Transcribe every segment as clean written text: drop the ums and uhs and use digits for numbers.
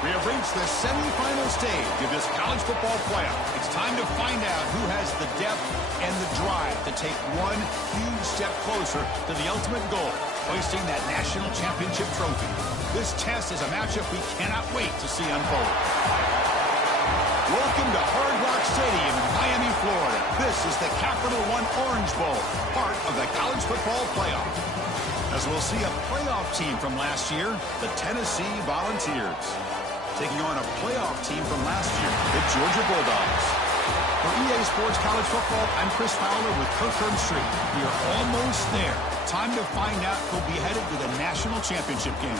We have reached the semifinal stage of this college football playoff. It's time to find out who has the depth and the drive to take one huge step closer to the ultimate goal, hoisting that national championship trophy. This test is a matchup we cannot wait to see unfold. Welcome to Hard Rock Stadium in Miami, Florida. This is the Capital One Orange Bowl, part of the college football playoff. As we'll see a playoff team from last year, the Tennessee Volunteers, taking on a playoff team from last year, the Georgia Bulldogs. For EA Sports College Football, I'm Chris Fowler with Kirk Herbstreit. We are almost there. Time to find out who'll be headed to the national championship game.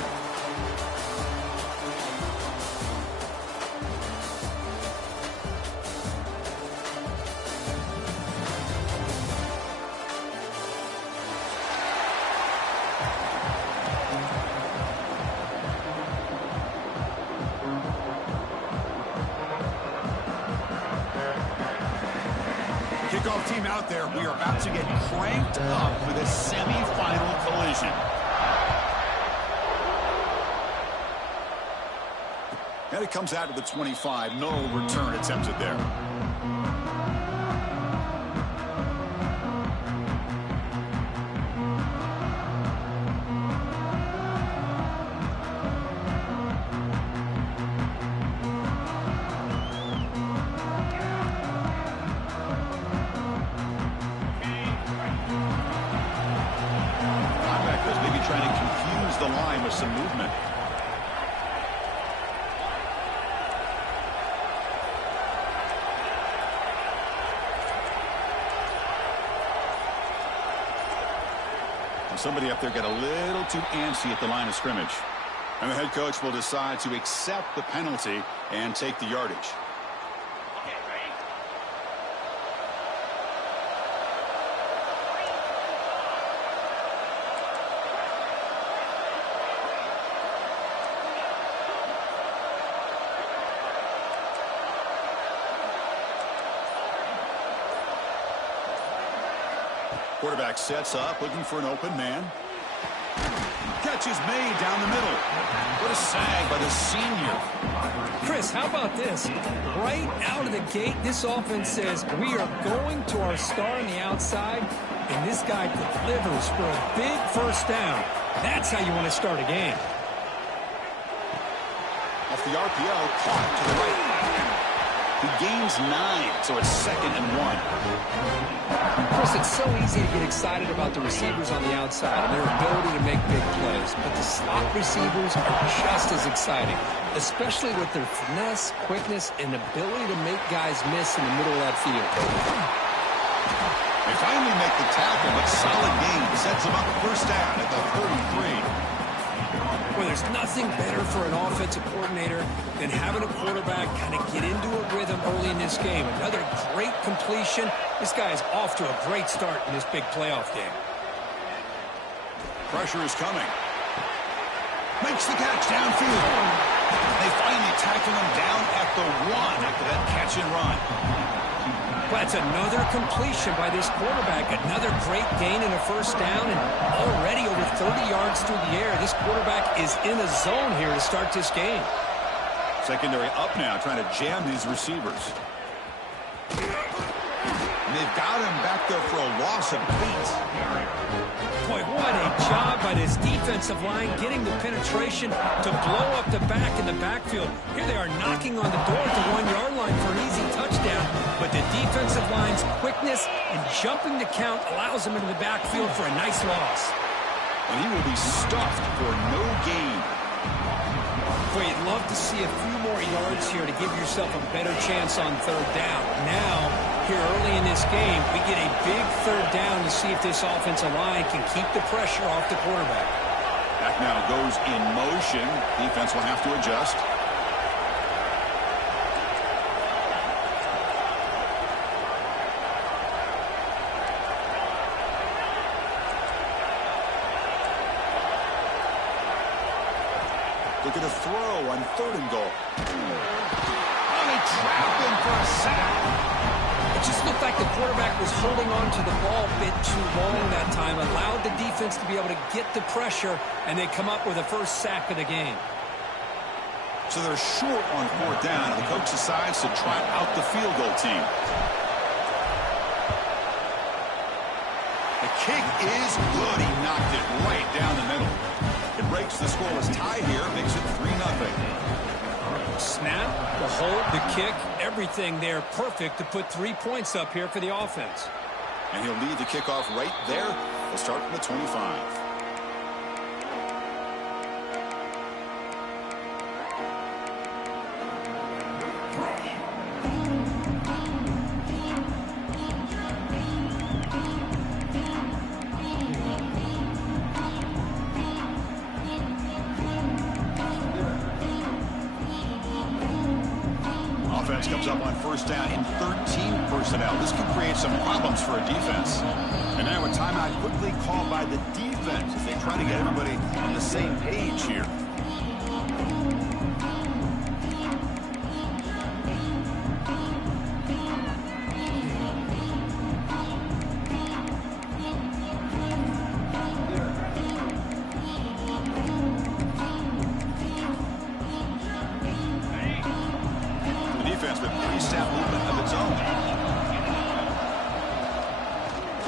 Kickoff team out there. We are about to get cranked up for the semifinal collision. And it comes out to the 25. No return attempted there. Trying to confuse the line with some movement. Somebody up there got a little too antsy at the line of scrimmage. And the head coach will decide to accept the penalty and take the yardage. Quarterback sets up, looking for an open man. Catch is made down the middle. What a sag by the senior. Chris, how about this? Right out of the gate, this offense says we are going to our star on the outside, and this guy delivers for a big first down. That's how you want to start a game. Off the RPO, caught to the right. He gains 9, so it's 2nd and 1. Chris, it's so easy to get excited about the receivers on the outside and their ability to make big plays, but the slot receivers are just as exciting, especially with their finesse, quickness, and ability to make guys miss in the middle of that field. They finally make the tackle, but solid gain sets them up first down at the 33. Well, there's nothing better for an offensive coordinator than having a quarterback kind of get into a rhythm early in this game. Another great completion. This guy is off to a great start in this big playoff game. Pressure is coming. Makes the catch downfield. They finally tackle him down at the 1 after that catch and run. Well, that's another completion by this quarterback. Another great gain in a first down, and already over 30 yards through the air. This quarterback is in a zone here to start this game. Secondary up now, trying to jam these receivers. And they've got him back there for a loss of 8. Boy, what a job by this defensive line getting the penetration to blow up the back in the backfield. Here they are knocking on the door at the 1-yard line for an easy touchdown, but the defensive line's quickness and jumping the count allows them into the backfield for a nice loss. And he will be stuffed for no gain. Boy, you'd love to see a few more yards here to give yourself a better chance on third down. Now, here early in this game, we get a big third down to see if this offensive line can keep the pressure off the quarterback. Back now goes in motion. Defense will have to adjust. Look at a throw on 3rd and goal. Oh, they trap him for a sack. It just looked like the quarterback was holding on to the ball a bit too long that time, allowed the defense to be able to get the pressure, and they come up with the first sack of the game. So they're short on 4th down, and the coach decides to try out the field goal team. The kick is good. He knocked it right down the middle. It breaks the scoreless tie here, makes it 3-0. Snap, the hold, the kick, everything there perfect to put 3 points up here for the offense. And he'll lead the kickoff right there. We'll start from the 25. Offense comes up on 1st down in 13 personnel. This could create some problems for a defense. And now a timeout quickly called by the defense as they try to get everybody on the same page here.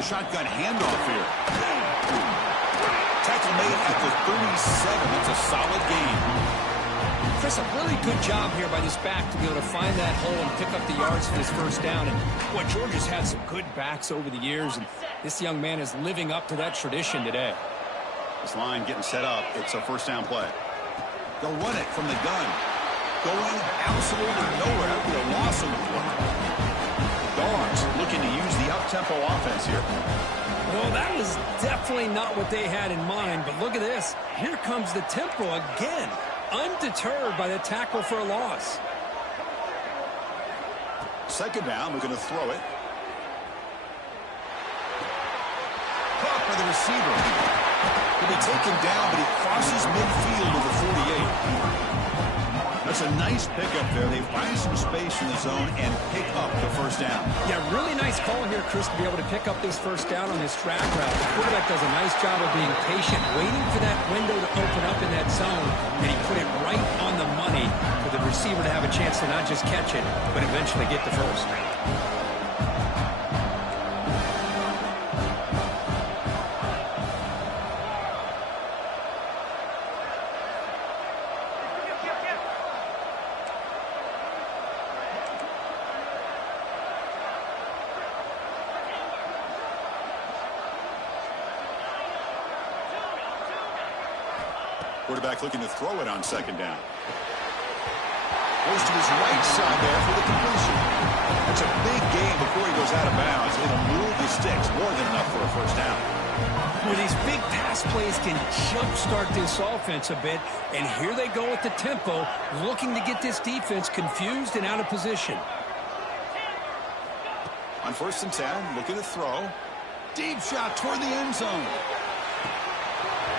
Shotgun handoff here. Tackle made at the 37. That's a solid gain. Chris, a really good job here by this back to be able to find that hole and pick up the yards for this 1st down. And boy, Georgia's had some good backs over the years, and this young man is living up to that tradition today. This line getting set up. It's a 1st down play. They'll run it from the gun. Going absolutely nowhere. That would be a loss on the play. Dogs looking to use the up-tempo offense here. Well, that was definitely not what they had in mind, but look at this. Here comes the tempo again, undeterred by the tackle for a loss. 2nd down, we're going to throw it. Caught by the receiver. He'll be taken down, but he crosses midfield to the 48. That's a nice pickup there. They find some space in the zone and pick up the 1st down. Yeah, really nice call here, Chris, to be able to pick up this 1st down on this drag route. The quarterback does a nice job of being patient, waiting for that window to open up in that zone, and he put it right on the money for the receiver to have a chance to not just catch it, but eventually get the 1st. Quarterback looking to throw it on 2nd down. Goes to his right side there for the completion. That's a big gain before he goes out of bounds. It'll move the sticks, more than enough for a 1st down. Where these big pass plays can jumpstart this offense a bit, and here they go with the tempo, looking to get this defense confused and out of position. On 1st and 10, looking to throw. Deep shot toward the end zone.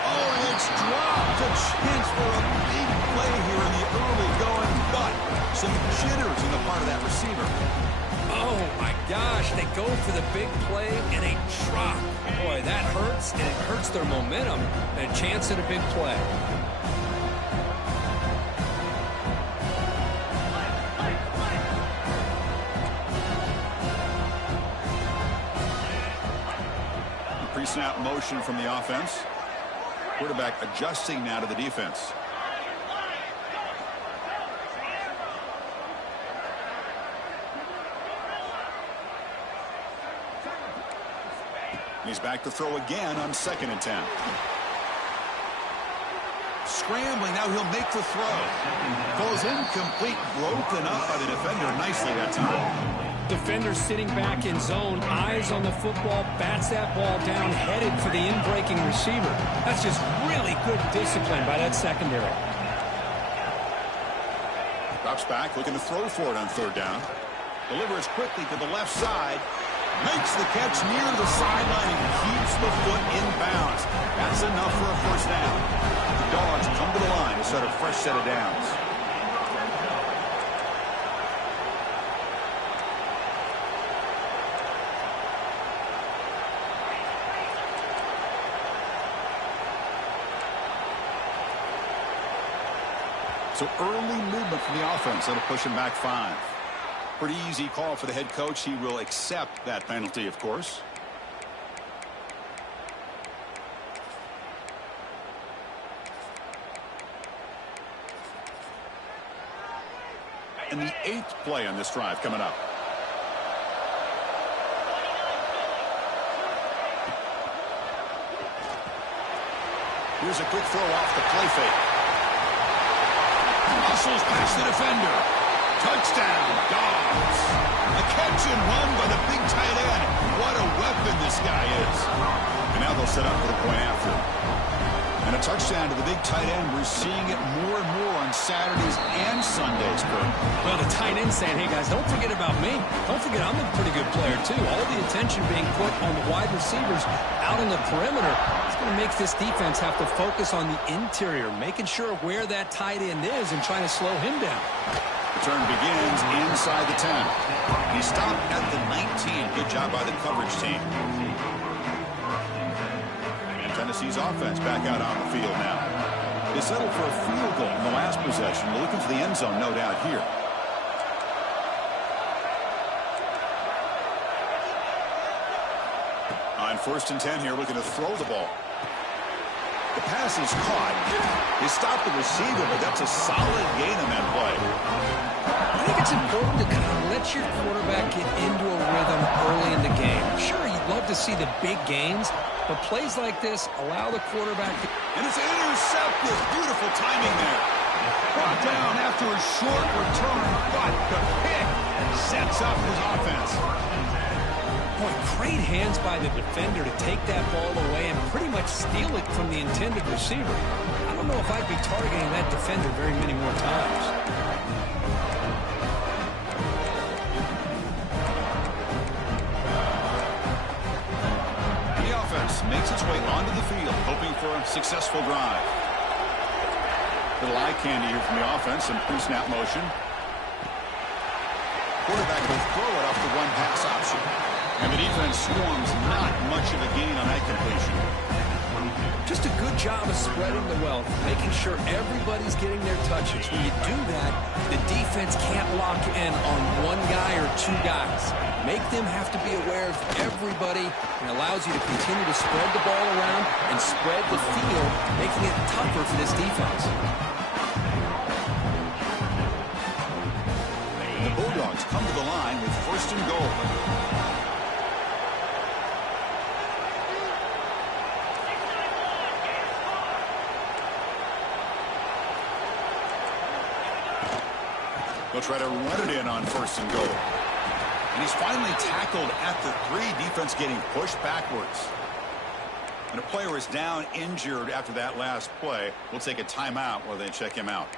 Oh, it's dropped. A chance for a big play here in the early going, but some jitters on the part of that receiver. Oh, my gosh. They go for the big play, and they drop. Boy, that hurts, and it hurts their momentum, and a chance at a big play. Pre-snap motion from the offense. Quarterback adjusting now to the defense. He's back to throw again on 2nd and 10. Scrambling, now he'll make the throw. Goes incomplete, broken up by the defender nicely that time. Defender sitting back in zone, eyes on the football, bats that ball down, headed for the in-breaking receiver. That's just really good discipline by that secondary. Drops back, looking to throw for it on 3rd down. Delivers quickly to the left side. Makes the catch near the sideline and keeps the foot in bounds. That's enough for a 1st down. The Dogs come to the line to set a fresh set of downs. So early movement from the offense. That'll push him back 5. Pretty easy call for the head coach. He will accept that penalty, of course. And the 8th play on this drive coming up. Here's a quick throw off the play fake. Muscles past the defender. Touchdown, Dogs. A catch and run by the big tight end. What a weapon this guy is. And now they'll set up for the point after. And a touchdown to the big tight end. We're seeing it more and more on Saturdays and Sundays, Kurt. Well, the tight end saying, hey, guys, don't forget about me. Don't forget I'm a pretty good player, too. All the attention being put on the wide receivers out on the perimeter. It's going to make this defense have to focus on the interior, making sure where that tight end is and trying to slow him down. Return begins inside the 10. He stopped at the 19. Good job by the coverage team. Tennessee's offense back out on the field now. They settled for a field goal in the last possession. They're looking for the end zone, no doubt, here. On 1st and 10 here, looking to throw the ball. The pass is caught. They stopped the receiver, but that's a solid gain on that play. I think it's important to kind of let your quarterback get into a rhythm early in the game. Sure, you'd love to see the big gains, but plays like this allow the quarterback to... And it's intercepted. Beautiful timing there. Brought down after a short return, but the pick sets up his offense. Boy, great hands by the defender to take that ball away and pretty much steal it from the intended receiver. I don't know if I'd be targeting that defender very many more times. Makes its way onto the field, hoping for a successful drive. Little eye candy here from the offense, some pre-snap motion. Quarterback will throw it off the one-pass option. And the defense swarms, not much of a gain on that completion. Just a good job of spreading the wealth, making sure everybody's getting their touches. When you do that, the defense can't lock in on one guy or two guys. Make them have to be aware of everybody, and allows you to continue to spread the ball around and spread the field, making it tougher for this defense. The Bulldogs come to the line with 1st and goal. They'll try to run it in on 1st and goal. And he's finally tackled at the 3. Defense getting pushed backwards. And a player is down injured after that last play. We'll take a timeout while they check him out.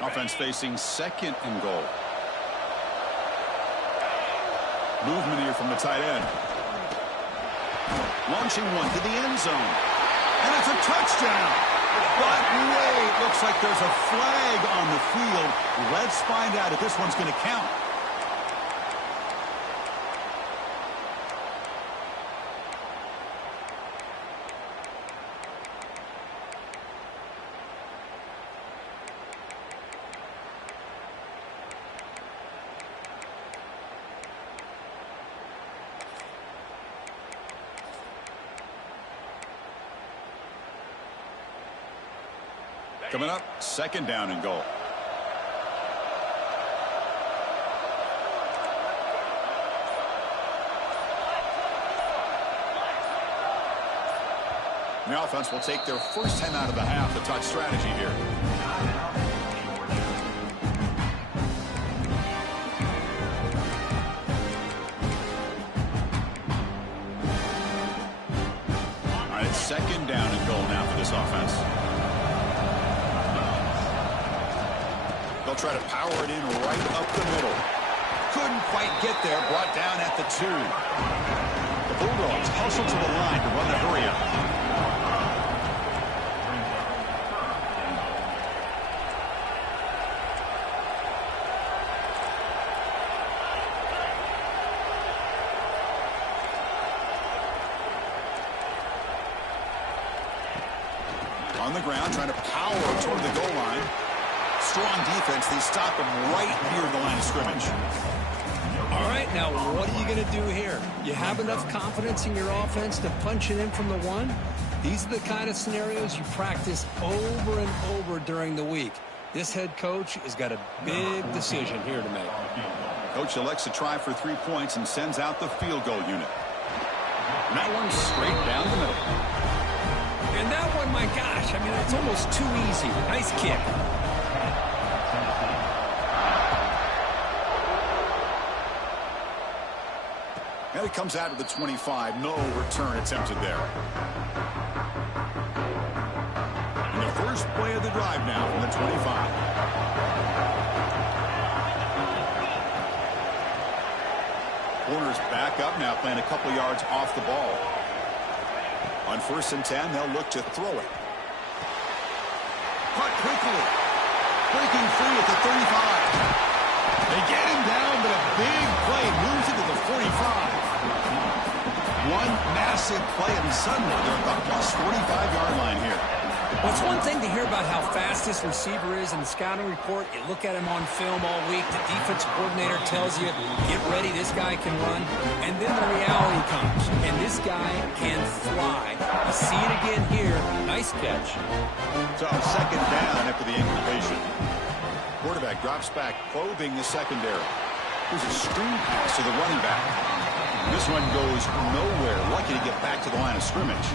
Offense facing 2nd and goal. Movement here from the tight end. Launching one to the end zone. And it's a touchdown. But wait, looks like there's a flag on the field. Let's find out if this one's going to count. Coming up, 2nd down and goal. The offense will take their first 10 out of the half. The touch strategy here. All right, 2nd down and goal now for this offense. They'll try to power it in right up the middle. Couldn't quite get there. Brought down at the 2. The Bulldogs hustle to the line to run the hurry up. On the ground, trying to power toward the goal line. Strong defense. They stop him right near the line of scrimmage. All right, now what are you going to do here? You have enough confidence in your offense to punch it in from the one? These are the kind of scenarios you practice over and over during the week. This head coach has got a big decision here to make. Coach elects to try for 3 points and sends out the field goal unit. And that one's straight down the middle. And that one, my gosh, I mean, it's almost too easy. Nice kick. And it comes out of the 25. No return attempted there. And the first play of the drive now from the 25. Corners back up now, playing a couple yards off the ball. On 1st and 10, they'll look to throw it. Cut quickly. Breaking free at the 35. They get him down, but a big play moves into the 45. One massive play, and suddenly they're about the 45-yard line here. Well, it's one thing to hear about how fast this receiver is in the scouting report. You look at him on film all week. The defense coordinator tells you, get ready, this guy can run. And then the reality comes, and this guy can fly. You see it again here. Nice catch. So 2nd down after the incompletion. Quarterback drops back, probing the secondary. Here's a screen pass to the running back. This one goes nowhere. Lucky to get back to the line of scrimmage.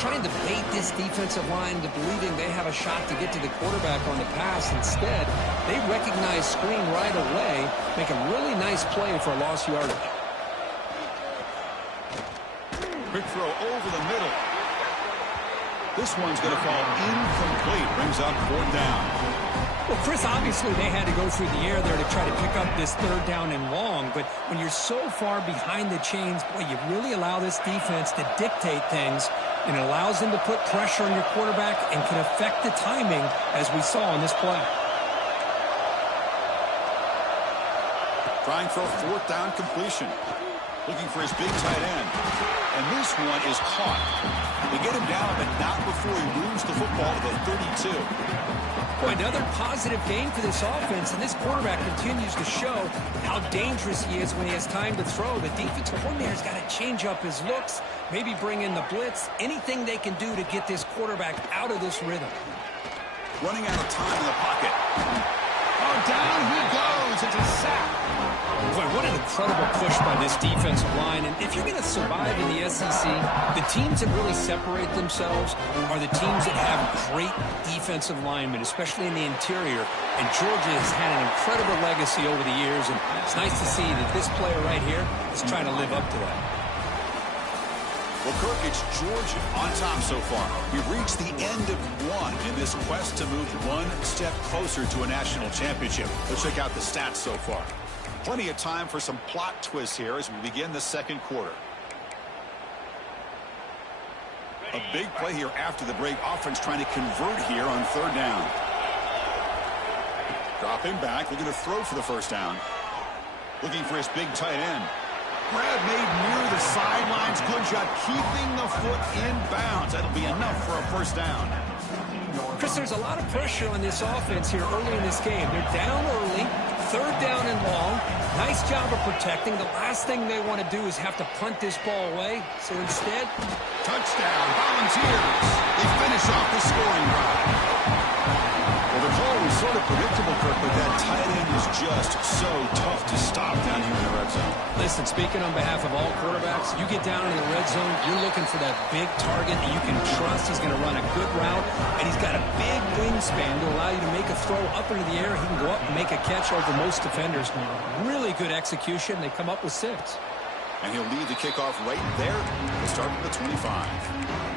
Trying to bait this defensive line into believing they have a shot to get to the quarterback on the pass. Instead, they recognize screen right away, make a really nice play for a lost yardage. Quick throw over the middle. This one's going to fall incomplete. Brings up 4th down. Well, Chris, obviously they had to go through the air there to try to pick up this 3rd down and long, but when you're so far behind the chains, boy, you really allow this defense to dictate things, and it allows them to put pressure on your quarterback and can affect the timing, as we saw in this play. Trying for a 4th down completion. Looking for his big tight end. And this one is caught. They get him down, but not before he moves the football to the 32. Boy, another positive game for this offense, and this quarterback continues to show how dangerous he is when he has time to throw. The defensive coordinator's got to change up his looks, maybe bring in the blitz, anything they can do to get this quarterback out of this rhythm. Running out of time in the pocket. Oh, down he goes. It's a sack. Boy, what an incredible push by this defensive line. And if you're going to survive in the SEC, the teams that really separate themselves are the teams that have great defensive linemen, especially in the interior. And Georgia has had an incredible legacy over the years, and it's nice to see that this player right here is trying to live up to that. Well, Kirk, it's Georgia on top so far. We've reached the end of one in this quest to move one step closer to a national championship. Let's check out the stats so far. Plenty of time for some plot twists here as we begin the 2nd quarter. A big play here after the break. Offense trying to convert here on 3rd down. Dropping back, looking to throw for the 1st down. Looking for his big tight end. Grab made near the sidelines. Good job keeping the foot in bounds. That'll be enough for a 1st down. Chris, there's a lot of pressure on this offense here early in this game. They're down early, 3rd down and long. Nice job of protecting. The last thing they want to do is have to punt this ball away. So instead, touchdown, Volunteers. They finish off the scoring drive. Well, the call was sort of predictable, Kirk, but that tight end was just so tough to stop down here in the red zone. Listen, speaking on behalf of all quarterbacks, you get down in the red zone, you're looking for that big target that you can trust. He's going to run a good route, and he's got a big wingspan to allow you to make a throw up into the air. He can go up and make a catch over most defenders. Really good execution. They come up with 6. And he'll lead the kickoff right there. We'll start with the 25.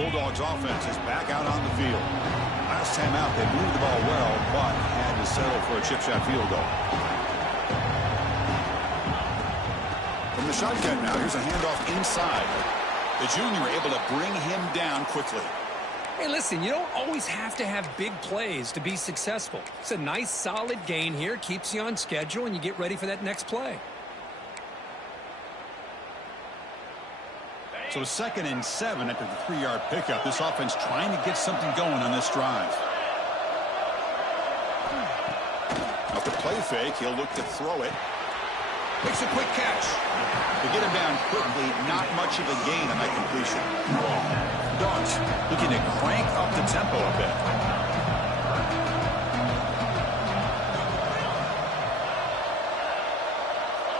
Bulldogs offense is back out on the field. Last time out, they moved the ball well, but had to settle for a chip shot field goal. From the shotgun now, here's a handoff inside. The junior able to bring him down quickly. Hey, listen, you don't always have to have big plays to be successful. It's a nice, solid gain here. Keeps you on schedule, and you get ready for that next play. So 2nd and 7 after the 3-yard pickup. This offense trying to get something going on this drive. Off the play fake, he'll look to throw it. Makes a quick catch. To get him down quickly, not much of a gain on that completion. Dogs looking to crank up the tempo a bit.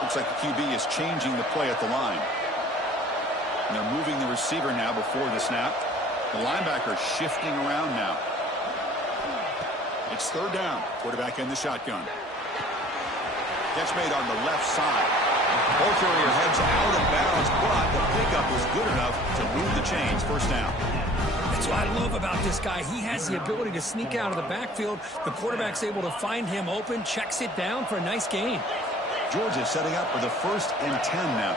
Looks like the QB is changing the play at the line. And they're moving the receiver now before the snap. The linebacker shifting around now. It's 3rd down. Quarterback in the shotgun. Catch made on the left side. Ball carrier heads out of bounds, but the pickup was good enough to move the chains. 1st down. That's what I love about this guy. He has the ability to sneak out of the backfield. The quarterback's able to find him open, checks it down for a nice gain. Georgia setting up for the 1st and 10 now.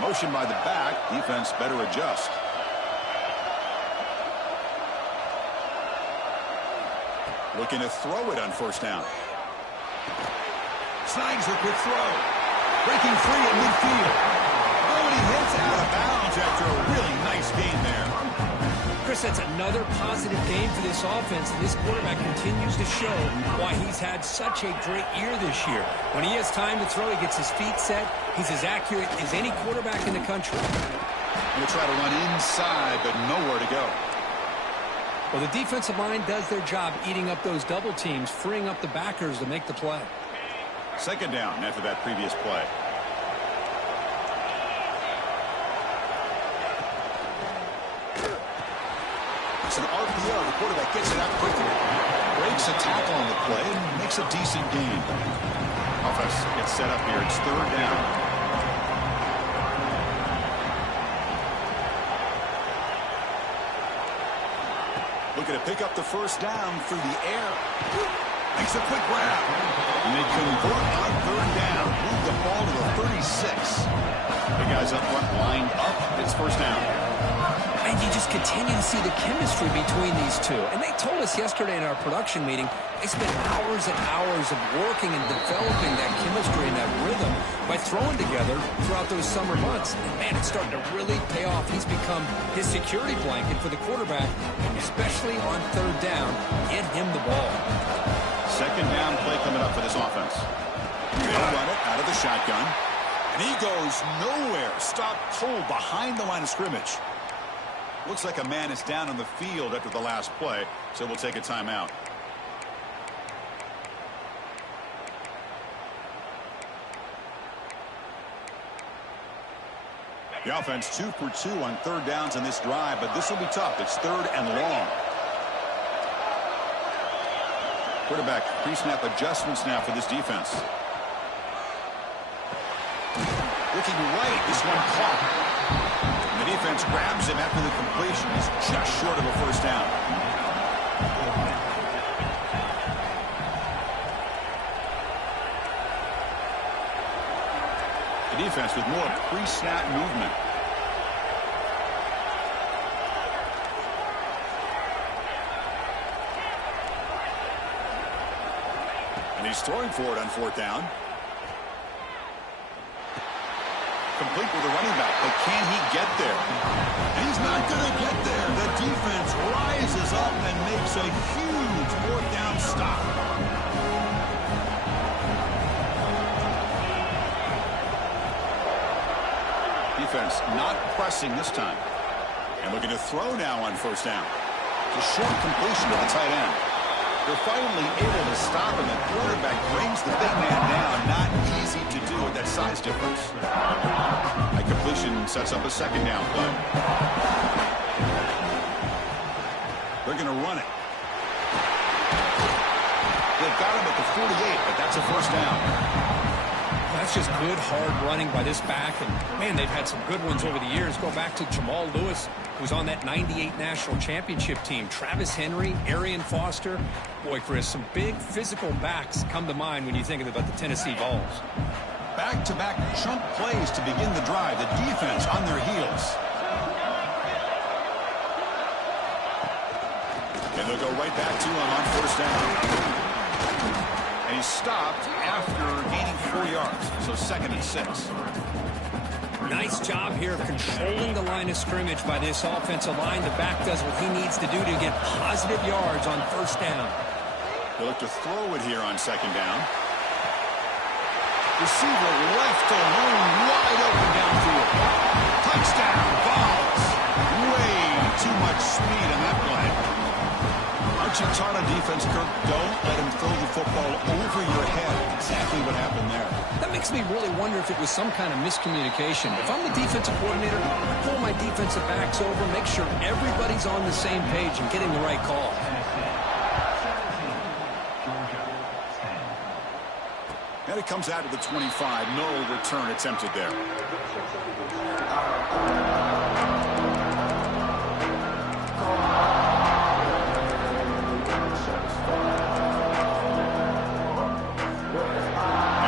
Motion by the back. Defense better adjust. Looking to throw it on 1st down. Snags a quick throw. Breaking free in midfield. Oh, and he hits out of bounds after a really nice gain there. Chris, that's another positive game for this offense, and this quarterback continues to show why he's had such a great year this year. When he has time to throw, he gets his feet set. He's as accurate as any quarterback in the country. Going to try to run inside, but nowhere to go. Well, the defensive line does their job eating up those double teams, freeing up the backers to make the play. 2nd down after that previous play. It's an RPO. The quarterback gets it out quickly. Breaks a tackle on the play and makes a decent gain. Offense gets set up here. It's 3rd down. Looking to pick up the 1st down through the air. Makes a quick grab. And they convert on 3rd down. Move the ball to the 36. The guys up front lined up. It's 1st down. And you just continue to see the chemistry between these two. And they told us yesterday in our production meeting, they spent hours and hours of working and developing that chemistry and that rhythm by throwing together throughout those summer months. And man, it's starting to really pay off. He's become his security blanket for the quarterback, especially on 3rd down. Get him the ball. 2nd down play coming up for this offense. They'll run it out of the shotgun. And he goes nowhere. Stop cold behind the line of scrimmage. Looks like a man is down on the field after the last play, so we'll take a timeout. The offense 2 for 2 on 3rd downs in this drive, but this will be tough. It's 3rd and long. Quarterback pre-snap adjustments now for this defense. Looking right, this one caught. And the defense grabs him after the completion. He's just short of a 1st down. The defense with more pre-snap movement. And he's throwing for it on 4th down. Complete with the running back, but can he get there? And he's not going to get there. The defense rises up and makes a huge 4th down stop. Defense not pressing this time. And looking to throw now on 1st down. A short completion to the tight end. They're finally able to stop him. The quarterback brings the big man down. Not easy to do with that size difference. That completion sets up a 2nd down play. They're going to run it. They've got him at the 48, but that's a 1st down. That's just good, hard running by this back. And, man, they've had some good ones over the years. Go back to Jamal Lewis was on that 98 national championship team. Travis Henry, Arian Foster. Boy, Chris, some big physical backs come to mind when you think about the Tennessee Vols. Back-to-back chunk plays to begin the drive. The defense on their heels. And they'll go right back to him on first down. And he's stopped after gaining 4 yards. So 2nd and 6. Nice job here of controlling the line of scrimmage by this offensive line. The back does what he needs to do to get positive yards on first down. They look to throw it here on 2nd down. Receiver left alone, wide open downfield. Touchdown, Vols. Way too much speed on that play. Aren't you taught on defense, Kirk? Don't let him throw the football over your head. Exactly what happened there. That makes me really wonder if it was some kind of miscommunication. If I'm the defensive coordinator, I pull my defensive backs over, make sure everybody's on the same page and getting the right call. And it comes out to the 25. No return attempted there. And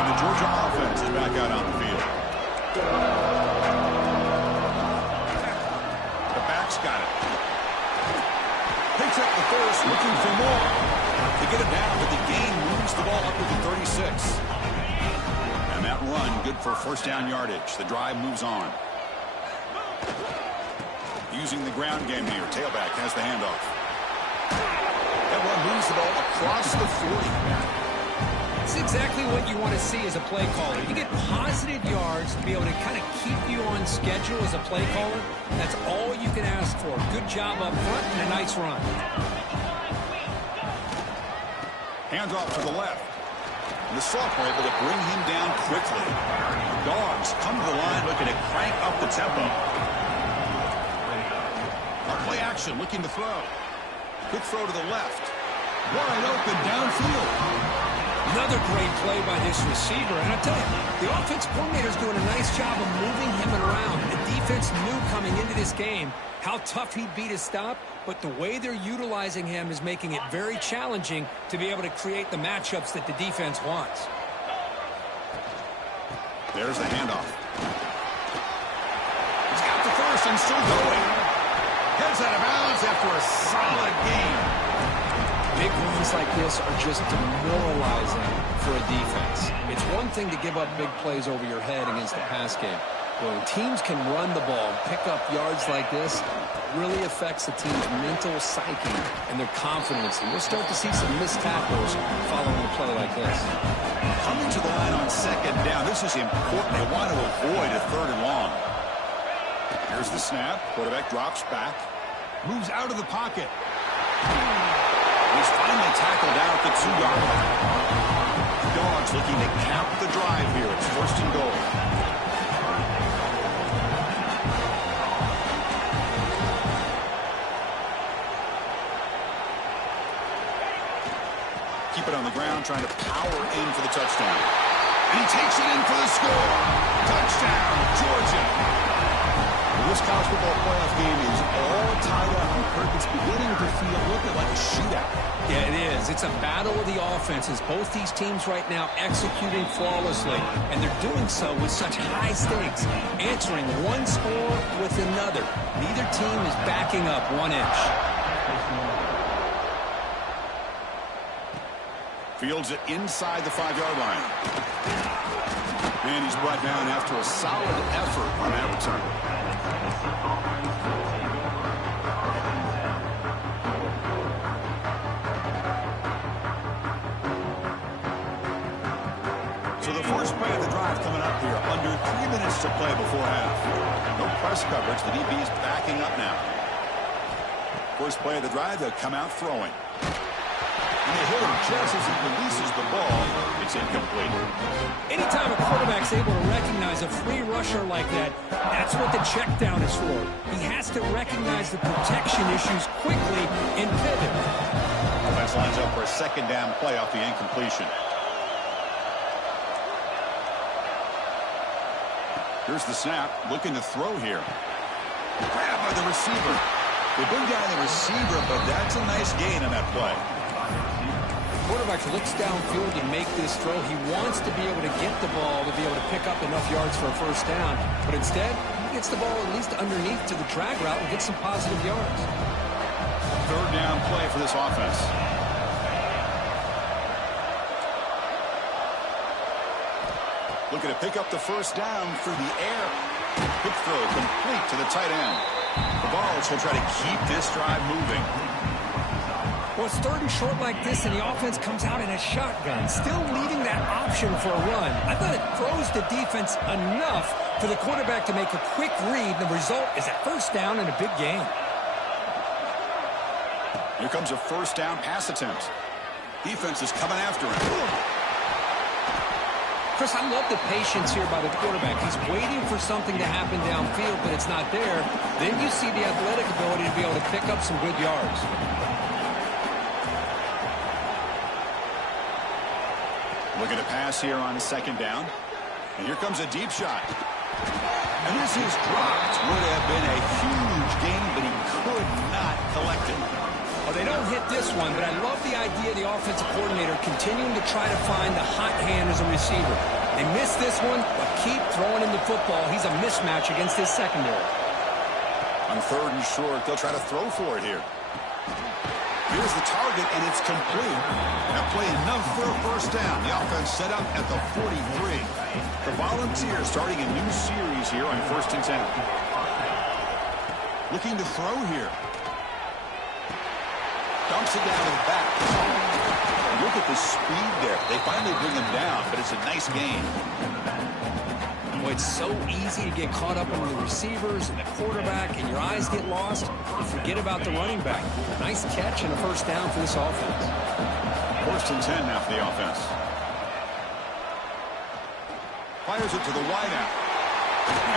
the Georgia offense is back out on the field. The backs got it. Picks up the first, looking for more. To get it down, but the gain moves the ball up to the 36. And that run, good for first down yardage. The drive moves on. Using the ground game here. Tailback has the handoff. That one moves the ball across the 40. It's exactly what you want to see as a play caller. You get positive yards to be able to kind of keep you on schedule as a play caller. That's all you can ask for. Good job up front and a nice run. Hands off to the left. And the sophomore able to bring him down quickly. Dogs come to the line looking to crank up the tempo. Play action looking to throw. Good throw to the left. Wide open downfield. Another great play by this receiver. And I'll tell you, the offense coordinator's doing a nice job of moving him around. The defense knew coming into this game how tough he'd be to stop, but the way they're utilizing him is making it very challenging to be able to create the matchups that the defense wants. There's the handoff. He's got the first and still going. Heads out of bounds after a solid game. Big runs like this are just demoralizing for a defense. It's one thing to give up big plays over your head against the pass game. When teams can run the ball and pick up yards like this, it really affects the team's mental psyche and their confidence. And we'll start to see some missed tackles following a play like this. Coming to the line on 2nd down. This is important. They want to avoid a 3rd and long. Here's the snap. Quarterback drops back. Moves out of the pocket. He's finally tackled out at the 2-yard line. Dogs looking to cap the drive here. It's 1st and goal. Keep it on the ground, trying to power in for the touchdown. And he takes it in for the score. Touchdown, Georgia. This college football playoff game is all tied up. And Kirk, it's beginning to feel a little bit like a shootout. Yeah, it is. It's a battle of the offenses. Both these teams right now executing flawlessly, and they're doing so with such high stakes, answering one score with another. Neither team is backing up 1 inch. Fields it inside the 5-yard line. And he's brought down after a solid effort on that return. So the first play of the drive coming up here. Under 3 minutes to play before half. No press coverage. The DB is backing up now. First play of the drive, they'll come out throwing. And they hit him just as he releases the ball. It's incomplete. Anytime a quarterback's able to recognize a free rusher like that, that's what the check down is for. He has to recognize the protection issues quickly and pivot. Offense lines up for a 2nd down play off the incompletion. Here's the snap. Looking to throw here. Grab by the receiver. They bring down the receiver, but that's a nice gain on that play. Quarterback looks downfield to make this throw. He wants to be able to get the ball to be able to pick up enough yards for a first down. But instead, he gets the ball at least underneath to the drag route and gets some positive yards. Third down play for this offense. Looking to pick up the first down through the air. Quick throw complete to the tight end. The Vols will try to keep this drive moving. Well, it's third and short like this, and the offense comes out in a shotgun, still leaving that option for a run. I thought it throws the defense enough for the quarterback to make a quick read. The result is a first down and a big gain. Here comes a first down pass attempt. Defense is coming after him. Chris, I love the patience here by the quarterback. He's waiting for something to happen downfield, but it's not there. Then you see the athletic ability to be able to pick up some good yards. Looking to pass here on second down. And here comes a deep shot. And this is dropped. Would have been a huge gain, but he could not collect it. Well, they don't hit this one, but I love the idea of the offensive coordinator continuing to try to find the hot hand as a receiver. They missed this one, but keep throwing him the football. He's a mismatch against his secondary. On third and short, they'll try to throw for it here. Here's the target, and it's complete. That play enough for a first down. The offense set up at the 43. The Volunteers starting a new series here on 1st and 10. Looking to throw here. Dumps it down to the back. Look at the speed there. They finally bring him down, but it's a nice gain. Well, it's so easy to get caught up on the receivers and the quarterback, and your eyes get lost. You forget about the running back. Nice catch and a first down for this offense. 1st and 10 now for the offense. Fires it to the wideout.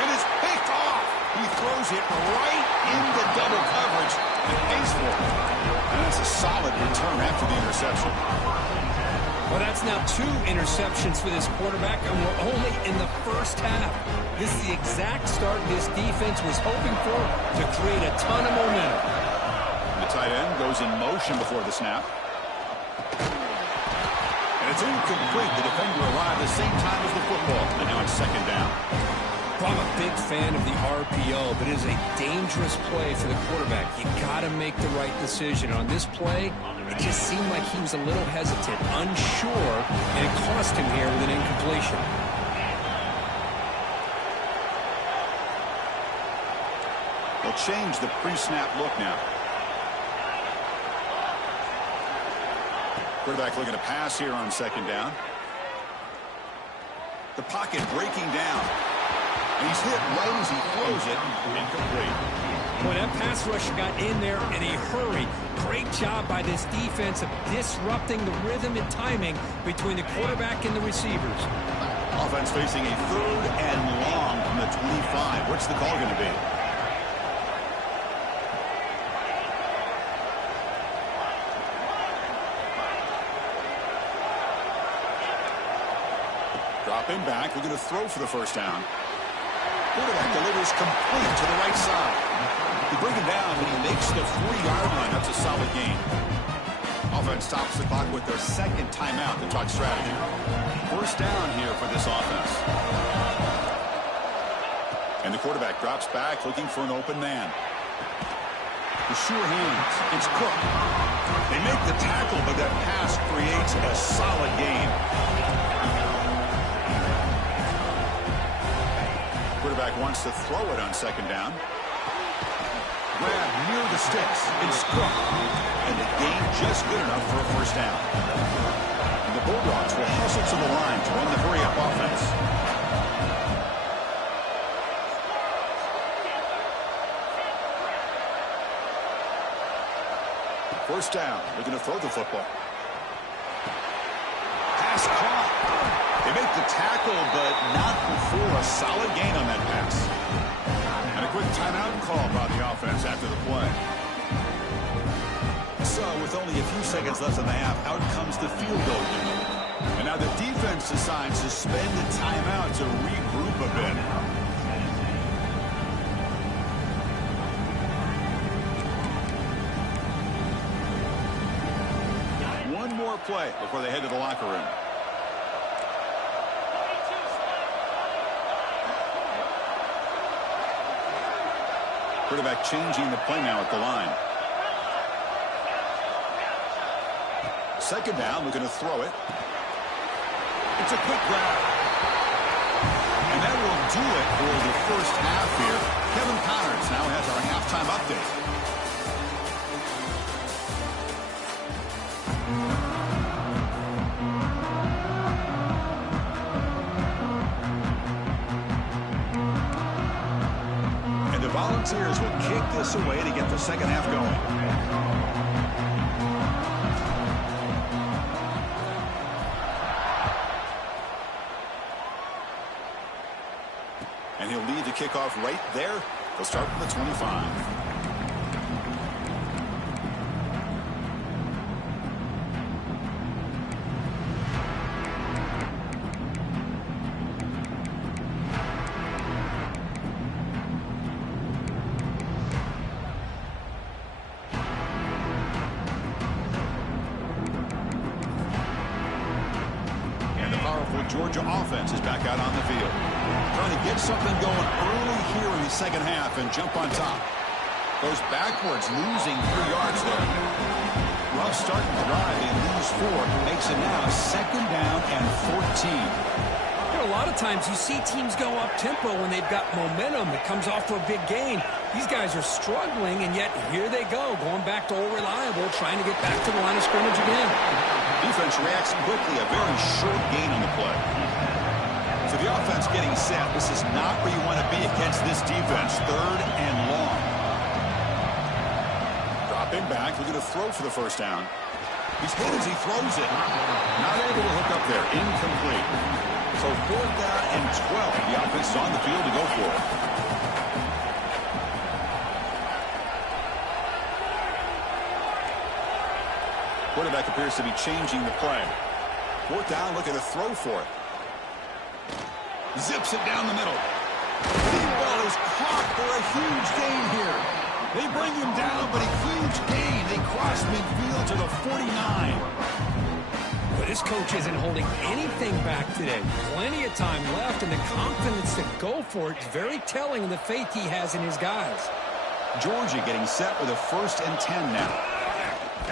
And it's picked off. He throws it right into double coverage and pays for it. And that's a solid return after the interception. Well, that's now 2 interceptions for this quarterback, and we're only in the first half. This is the exact start this defense was hoping for to create a ton of momentum. The tight end goes in motion before the snap. And it's incomplete. The defender arrived at the same time as the football. And now it's second down. Well, I'm a big fan of the RPO, but it is a dangerous play for the quarterback. You got to make the right decision. On this play, it just seemed like he was a little hesitant, unsure, and it cost him here with an incompletion. They'll change the pre-snap look now. Quarterback looking to pass here on second down. The pocket breaking down. And he's hit right as he throws it. Incomplete. Well, that pass rush got in there in a hurry. Great job by this defense of disrupting the rhythm and timing between the quarterback and the receivers. Offense facing a third and long from the 25. What's the call going to be? Dropping back, looking to throw for the first down. Quarterback delivers complete to the right side. They bring him down, but he makes the 40-yard line. That's a solid gain. Offense stops the clock with their second timeout to talk strategy. First down here for this offense. And the quarterback drops back, looking for an open man. The sure hands. It's Cook. They make the tackle, but that pass creates a solid gain. Quarterback wants to throw it on second down. Grab near the sticks. It's Cook. And the gain just good enough for a first down. And the Bulldogs will hustle to the line to run the hurry-up offense. First down. Looking to throw the football. Pass caught. They make the tackle, but not before a solid gain on that pass. And a quick timeout call by the offense after the play. So with only a few seconds left in the half, out comes the field goal unit. And now the defense decides to spend the timeout to regroup a bit. more play before they head to the locker room. Quarterback changing the play now at the line. Second down, we're going to throw it. It's a quick grab. And that will do it for the first half here. Kevin Connors now has our halftime update. And the Volunteers will kick this away to get the second half going. And he'll lead the kickoff right there. They'll start from the 25. And the powerful Georgia offense is back out on the field. Trying to get something going early here in the second half and jump on top. Goes backwards, losing 3 yards there. Rough start to the drive. They lose 4. Makes it now second down and 14. You know, a lot of times you see teams go up-tempo when they've got momentum. It comes off for a big gain. These guys are struggling, and yet here they go, going back to old reliable, trying to get back to the line of scrimmage again. Defense reacts quickly. A very short gain on the play. So the offense getting set. This is not where you want to be against this defense. Third and long. Dropping back. We're going to throw for the first down. He's hit as he throws it. Not able to hook up there. Incomplete. So fourth down and 12. The offense is on the field to go for it. Quarterback appears to be changing the play. Fourth down, looking to throw for it. Zips it down the middle. The ball is caught for a huge gain here. They bring him down, but a huge gain. They cross midfield to the 49. But his coach isn't holding anything back today. Plenty of time left, and the confidence to go for it is very telling of the faith he has in his guys. Georgia getting set with a 1st and 10 now.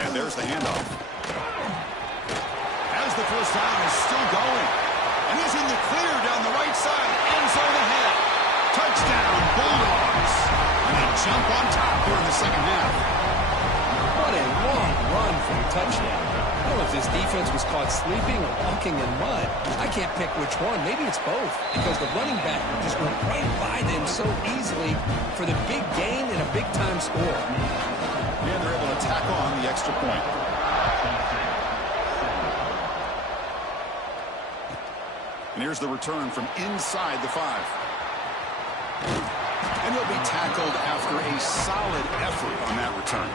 And there's the handoff. As the first down is still going. And he's in the clear down the right side. End zone ahead. Touchdown, Bulldogs. And they jump on top here in the second half. What a long run for a touchdown. I don't know if this defense was caught sleeping or walking in mud. I can't pick which one. Maybe it's both, because the running back just went right by them so easily for the big gain and a big-time score. And they're able to tack on the extra point. And here's the return from inside the 5. And he'll be tackled after a solid effort on that return.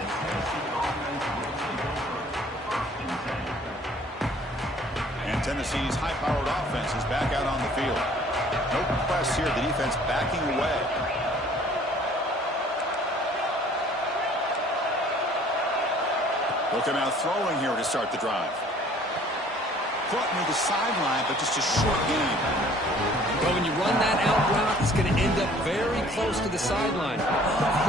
And Tennessee's high-powered offense is back out on the field. No press here. The defense backing away. Looking out throwing here to start the drive. Caught near the sideline, but just a short gain. But when you run that out route, it's going to end up very close to the sideline.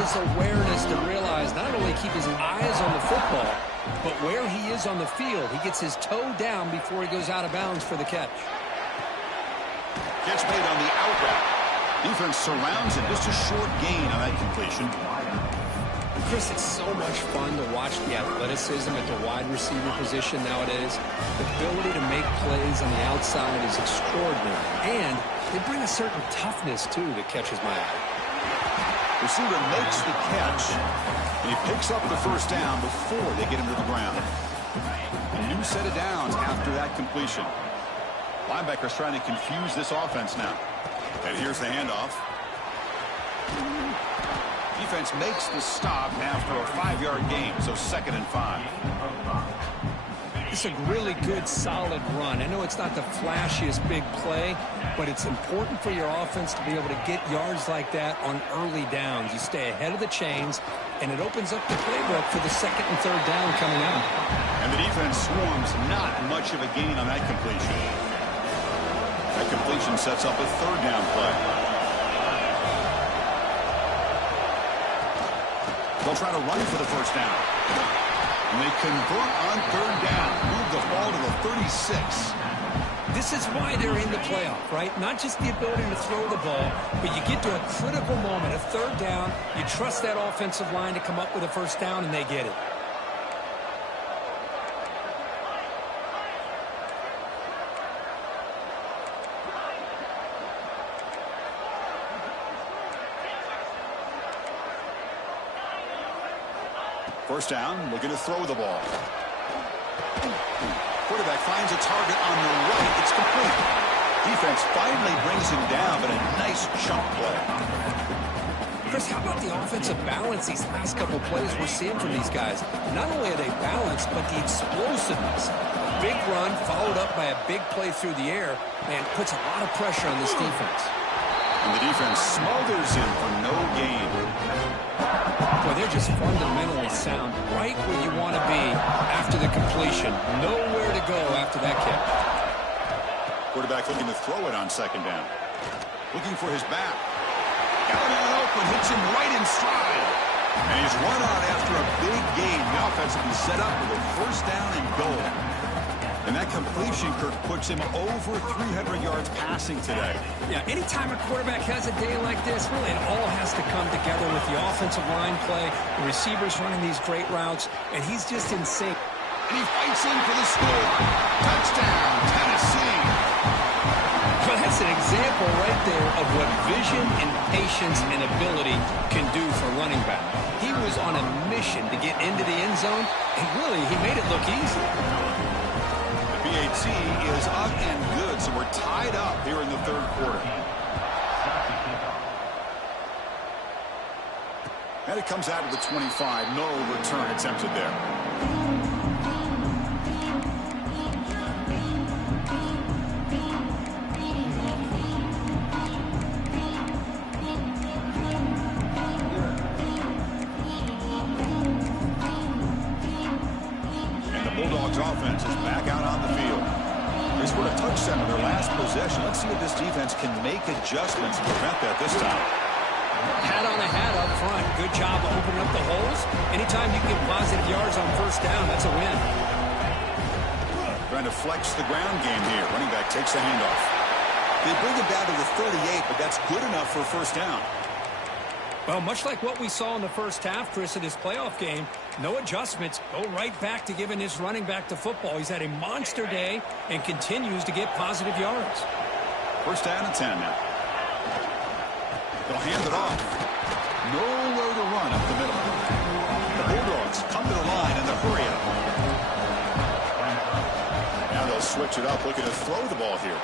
His awareness to realize not only keep his eyes on the football, but where he is on the field. He gets his toe down before he goes out of bounds for the catch. Catch made on the out route. Defense surrounds it. Just a short gain on that completion. Chris, it's so much fun to watch the athleticism at the wide receiver position nowadays. The ability to make plays on the outside is extraordinary. And they bring a certain toughness, too, that catches my eye. Receiver makes the catch, and he picks up the first down before they get him to the ground. A new set of downs after that completion. Linebackers trying to confuse this offense now. And here's the handoff. Defense makes the stop after a 5-yard gain, so 2nd and 5. It's a really good, solid run. I know it's not the flashiest big play, but it's important for your offense to be able to get yards like that on early downs. You stay ahead of the chains, and it opens up the playbook for the second and third down coming out. And the defense swarms, not much of a gain on that completion. That completion sets up a third down play. They'll try to run for the first down. And they convert on third down. Move the ball to the 36. This is why they're in the playoff, right? Not just the ability to throw the ball, but you get to a critical moment, a third down. You trust that offensive line to come up with a first down, and they get it. First down, looking to throw the ball. Quarterback finds a target on the right. It's complete. Defense finally brings him down, but a nice chunk play. Chris, how about the offensive balance these last couple plays we're seeing from these guys? Not only are they balanced, but the explosiveness. A big run followed up by a big play through the air, and puts a lot of pressure on this defense. And the defense smothers him for no gain. Boy, they're just fundamentally sound, right where you want to be after the completion. Nowhere to go after that catch. Quarterback looking to throw it on second down. Looking for his back. Got a man open, hits him right in stride. And he's run out after a big gain. The offense will be set up with a first down and goal. And that completion, Kirk, puts him over 300 yards passing today. Yeah, anytime a quarterback has a day like this, really it all has to come together with the offensive line play, the receivers running these great routes, and he's just insane. And he fights in for the score. Touchdown, Tennessee. Well, that's an example right there of what vision and patience and ability can do for running back. He was on a mission to get into the end zone, and really, he made it look easy. PAT is up and good, so we're tied up here in the third quarter. And it comes out to the 25. No return attempted there. Bulldogs offense is back out on the field. They scored a touchdown in their last possession. Let's see if this defense can make adjustments to prevent that this time. Hat on a hat up front. Good job of opening up the holes. Anytime you get positive yards on first down, that's a win. Trying to flex the ground game here. Running back takes the handoff. They bring it down to the 38, but that's good enough for a first down. Well, much like what we saw in the first half, Chris, of this playoff game, no adjustments. Go right back to giving his running back the football. He's had a monster day and continues to get positive yards. First down and 10 now. They'll hand it off. Nowhere to run up the middle. The Bulldogs come to the line in the hurry up. Now they'll switch it up, looking to throw the ball here.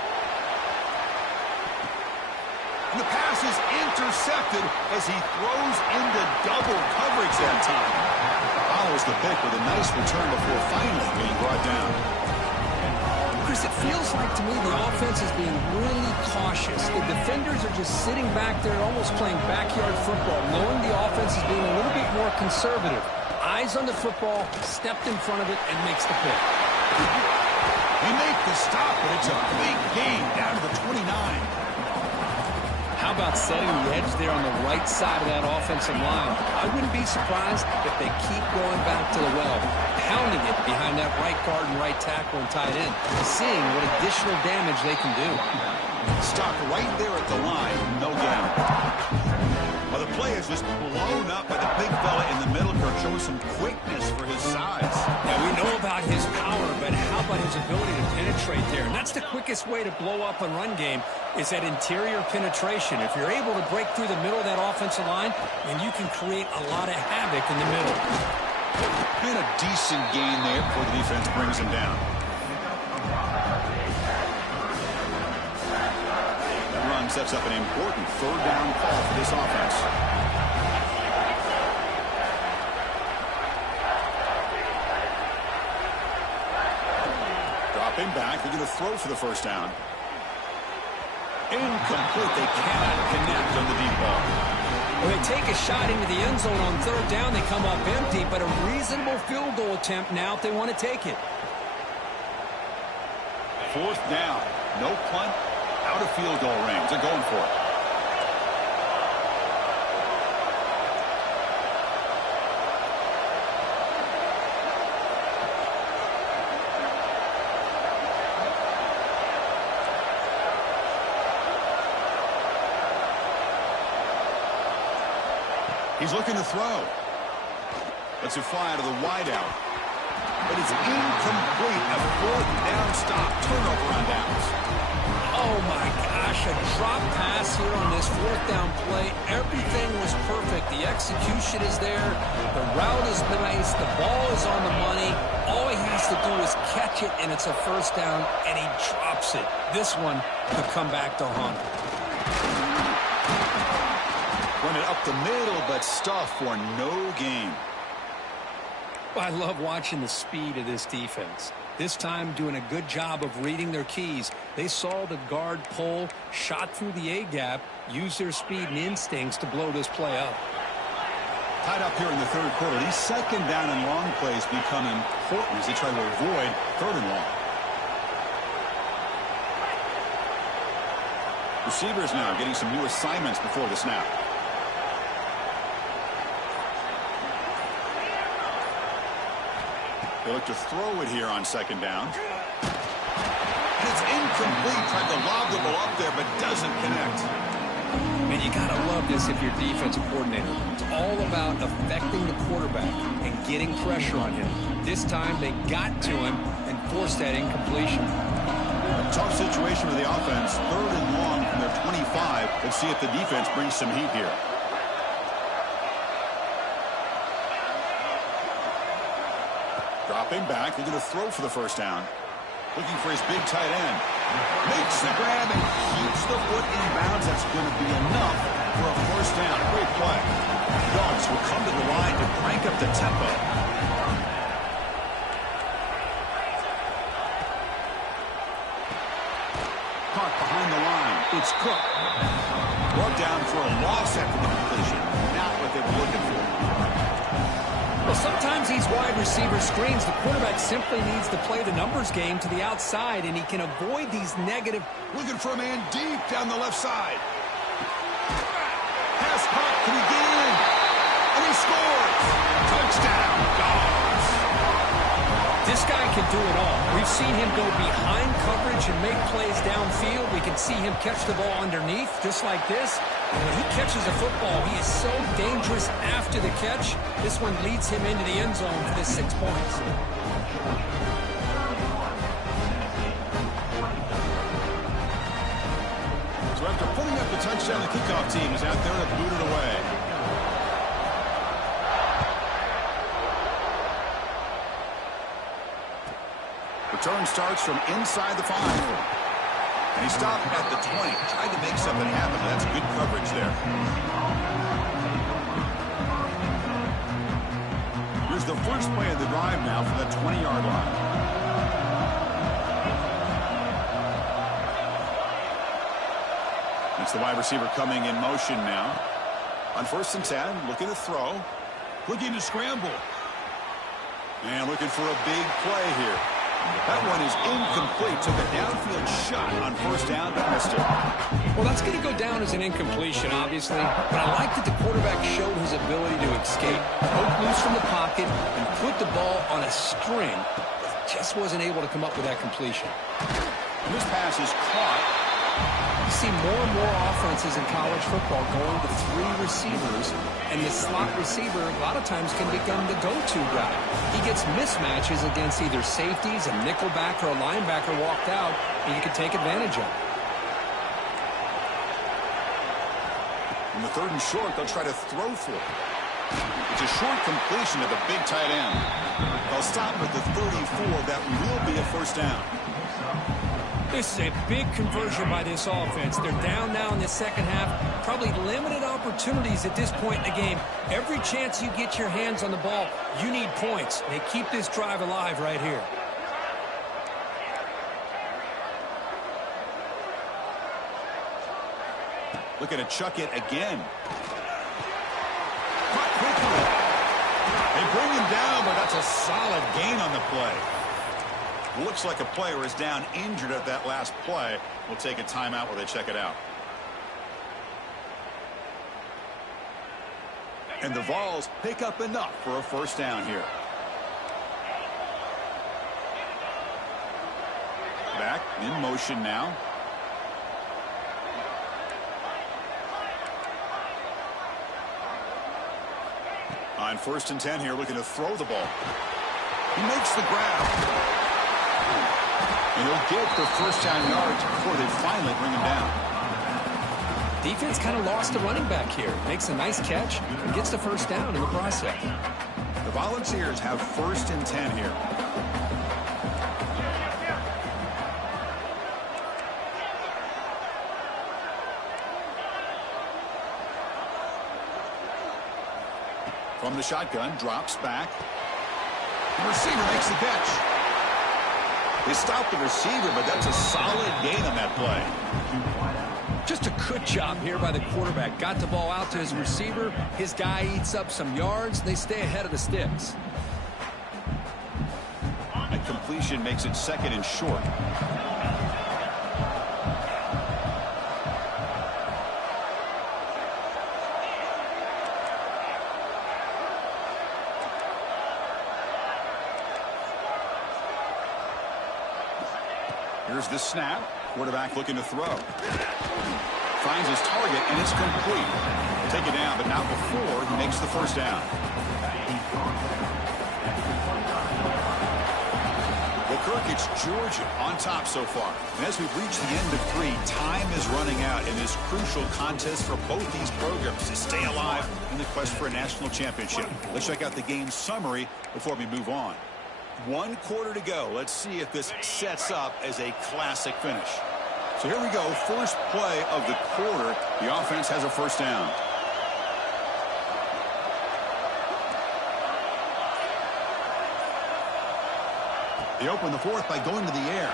And the pass is intercepted as he throws into double coverage that time. Follows the pick with a nice return before finally being brought down. Chris, it feels like to me the offense is being really cautious. The defenders are just sitting back there almost playing backyard football, knowing the offense is being a little bit more conservative. Eyes on the football, stepped in front of it, and makes the pick. They make the stop, but it's a big gain down to the 29. How about setting the edge there on the right side of that offensive line? I wouldn't be surprised if they keep going back to the well, pounding it behind that right guard and right tackle and tight end, seeing what additional damage they can do. Stopped right there at the line, no gain. Well, the play is just blown up by the big fella in the middle, Kirk, showing some quickness for his size. Now, we know about his power, but how about his ability to penetrate there? And that's the quickest way to blow up a run game, is that interior penetration. If you're able to break through the middle of that offensive line, then you can create a lot of havoc in the middle. And a decent gain there before the defense brings him down. That run sets up an important third down call for this offense. Dropping back, they're going to throw for the first down. Incomplete. They cannot connect on the deep ball. When they take a shot into the end zone on third down, they come up empty, but a reasonable field goal attempt now if they want to take it. Fourth down. No punt. Out of field goal range. They're going for it. He's looking to throw. Lets it fly to the wideout. But it's incomplete. A fourth down stop. Turnover on downs. Oh, my gosh. A drop pass here on this fourth down play. Everything was perfect. The execution is there. The route is nice. The ball is on the money. All he has to do is catch it, and it's a first down, and he drops it. This one could come back to haunt him. Run it up the middle, but stuff for no gain. I love watching the speed of this defense. This time doing a good job of reading their keys. They saw the guard pull, shot through the A-gap, used their speed and instincts to blow this play up. Tied up here in the third quarter. These second down and long plays become important as they try to avoid third and long. Receivers now getting some new assignments before the snap. They look to throw it here on second down. And it's incomplete. Tried to lob the ball up there, but doesn't connect. Man, you got to love this if you're defensive coordinator. It's all about affecting the quarterback and getting pressure on him. This time they got to him and forced that incompletion. A tough situation for the offense. Third and long from their 25. Let's see if the defense brings some heat here. Dropping back, they're going to throw for the first down. Looking for his big tight end. Makes the grab and keeps the foot in bounds. That's going to be enough for a first down. Great play. Dogs will come to the line to crank up the tempo. Caught behind the line. It's Cook. Brought down for a loss after the completion. Not what they were looking for. Well, sometimes these wide receiver screens, the quarterback simply needs to play the numbers game to the outside, and he can avoid these negative. Looking for a man deep down the left side. Pass caught. Can he get in? And he scores. Touchdown, Dogs. This guy can do it all. We've seen him go behind coverage and make plays downfield. We can see him catch the ball underneath, just like this. And when he catches a football, he is so dangerous after the catch. This one leads him into the end zone for the 6 points. So after pulling up the touchdown, the kickoff team is out there to boot it away. Return starts from inside the 5. And he stopped at the 20. Tried to make something happen. That's good coverage there. Here's the first play of the drive now from the 20-yard line. It's the wide receiver coming in motion now. On 1st and 10, looking to throw. Looking to scramble. And looking for a big play here. That one is incomplete. Took a downfield shot on 1st down, but missed it. Well, that's going to go down as an incompletion, obviously. But I like that the quarterback showed his ability to escape. Broke loose from the pocket and put the ball on a string. But just wasn't able to come up with that completion. And this pass is caught. You see more and more offenses in college football going to 3 receivers, and the slot receiver a lot of times can become the go-to guy. He gets mismatches against either safeties, a nickelback, or a linebacker walked out, and you can take advantage of it. In the 3rd and short, they'll try to throw for it. It's a short completion to the big tight end. They'll stop at the 34. That will be a first down. This is a big conversion by this offense. They're down now in the second half. Probably limited opportunities at this point in the game. Every chance you get your hands on the ball, you need points. They keep this drive alive right here. Looking to chuck it again. Caught quickly. They bring him down, but that's a solid gain on the play. Looks like a player is down injured at that last play. We'll take a timeout while they check it out. And the Vols pick up enough for a first down here. Back in motion now. On 1st and 10 here, looking to throw the ball. He makes the grab. And he'll get the first down yards before they finally bring him down. Defense kind of lost a running back here. Makes a nice catch and gets the first down in the process. The Volunteers have 1st and 10 here. From the shotgun, drops back. The receiver makes the catch. They stop the receiver, but that's a solid gain on that play. Just a good job here by the quarterback. Got the ball out to his receiver. His guy eats up some yards. They stay ahead of the sticks. A completion makes it 2nd and short. Here's the snap. Quarterback looking to throw. Finds his target, and it's complete. Take it down, but not before he makes the first down. Well, Kirk, it's Georgia on top so far. And as we've reached the end of 3, time is running out in this crucial contest for both these programs to stay alive in the quest for a national championship. Let's check out the game summary before we move on. 1 quarter to go. Let's see if this sets up as a classic finish. So here we go. First play of the quarter. The offense has a first down. They open the 4th by going to the air.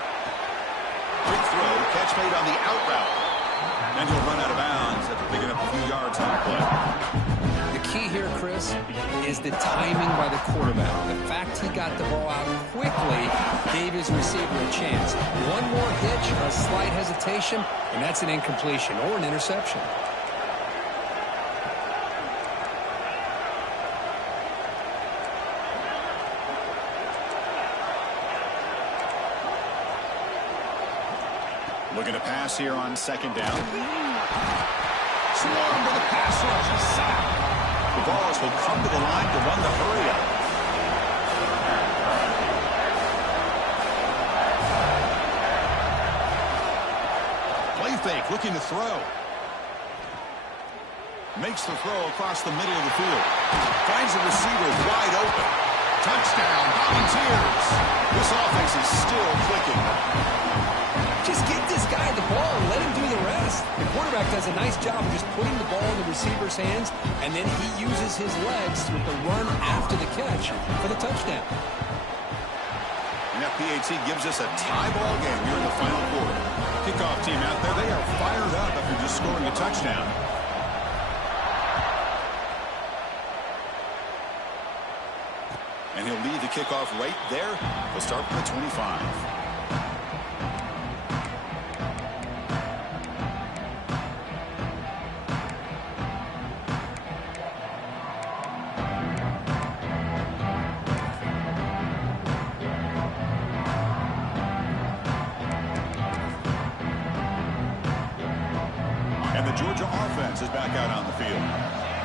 Quick throw. Catch made on the out route. And he'll run out of bounds after picking up a few yards on the play. The key here, Chris, is the timing by the quarterback. The fact he got the ball out quickly gave his receiver a chance. One more hitch, a slight hesitation, and that's an incompletion or an interception. Looking to pass here on 2nd down. Swarmed with a pass rush. A sack. The Vols will come to the line to run the hurry up. Play fake, looking to throw. Makes the throw across the middle of the field. Finds the receiver wide open. Touchdown, Volunteers. This offense is still clicking. Just get this guy the ball and let him do the rest. The quarterback does a nice job of just putting the ball in the receiver's hands, and then he uses his legs with the run after the catch for the touchdown. And that PAT gives us a tie ball game here in the final quarter. Kickoff team out there, they are fired up after just scoring a touchdown. And he'll lead the kickoff right there. We'll start from the 25. And the Georgia offense is back out on the field.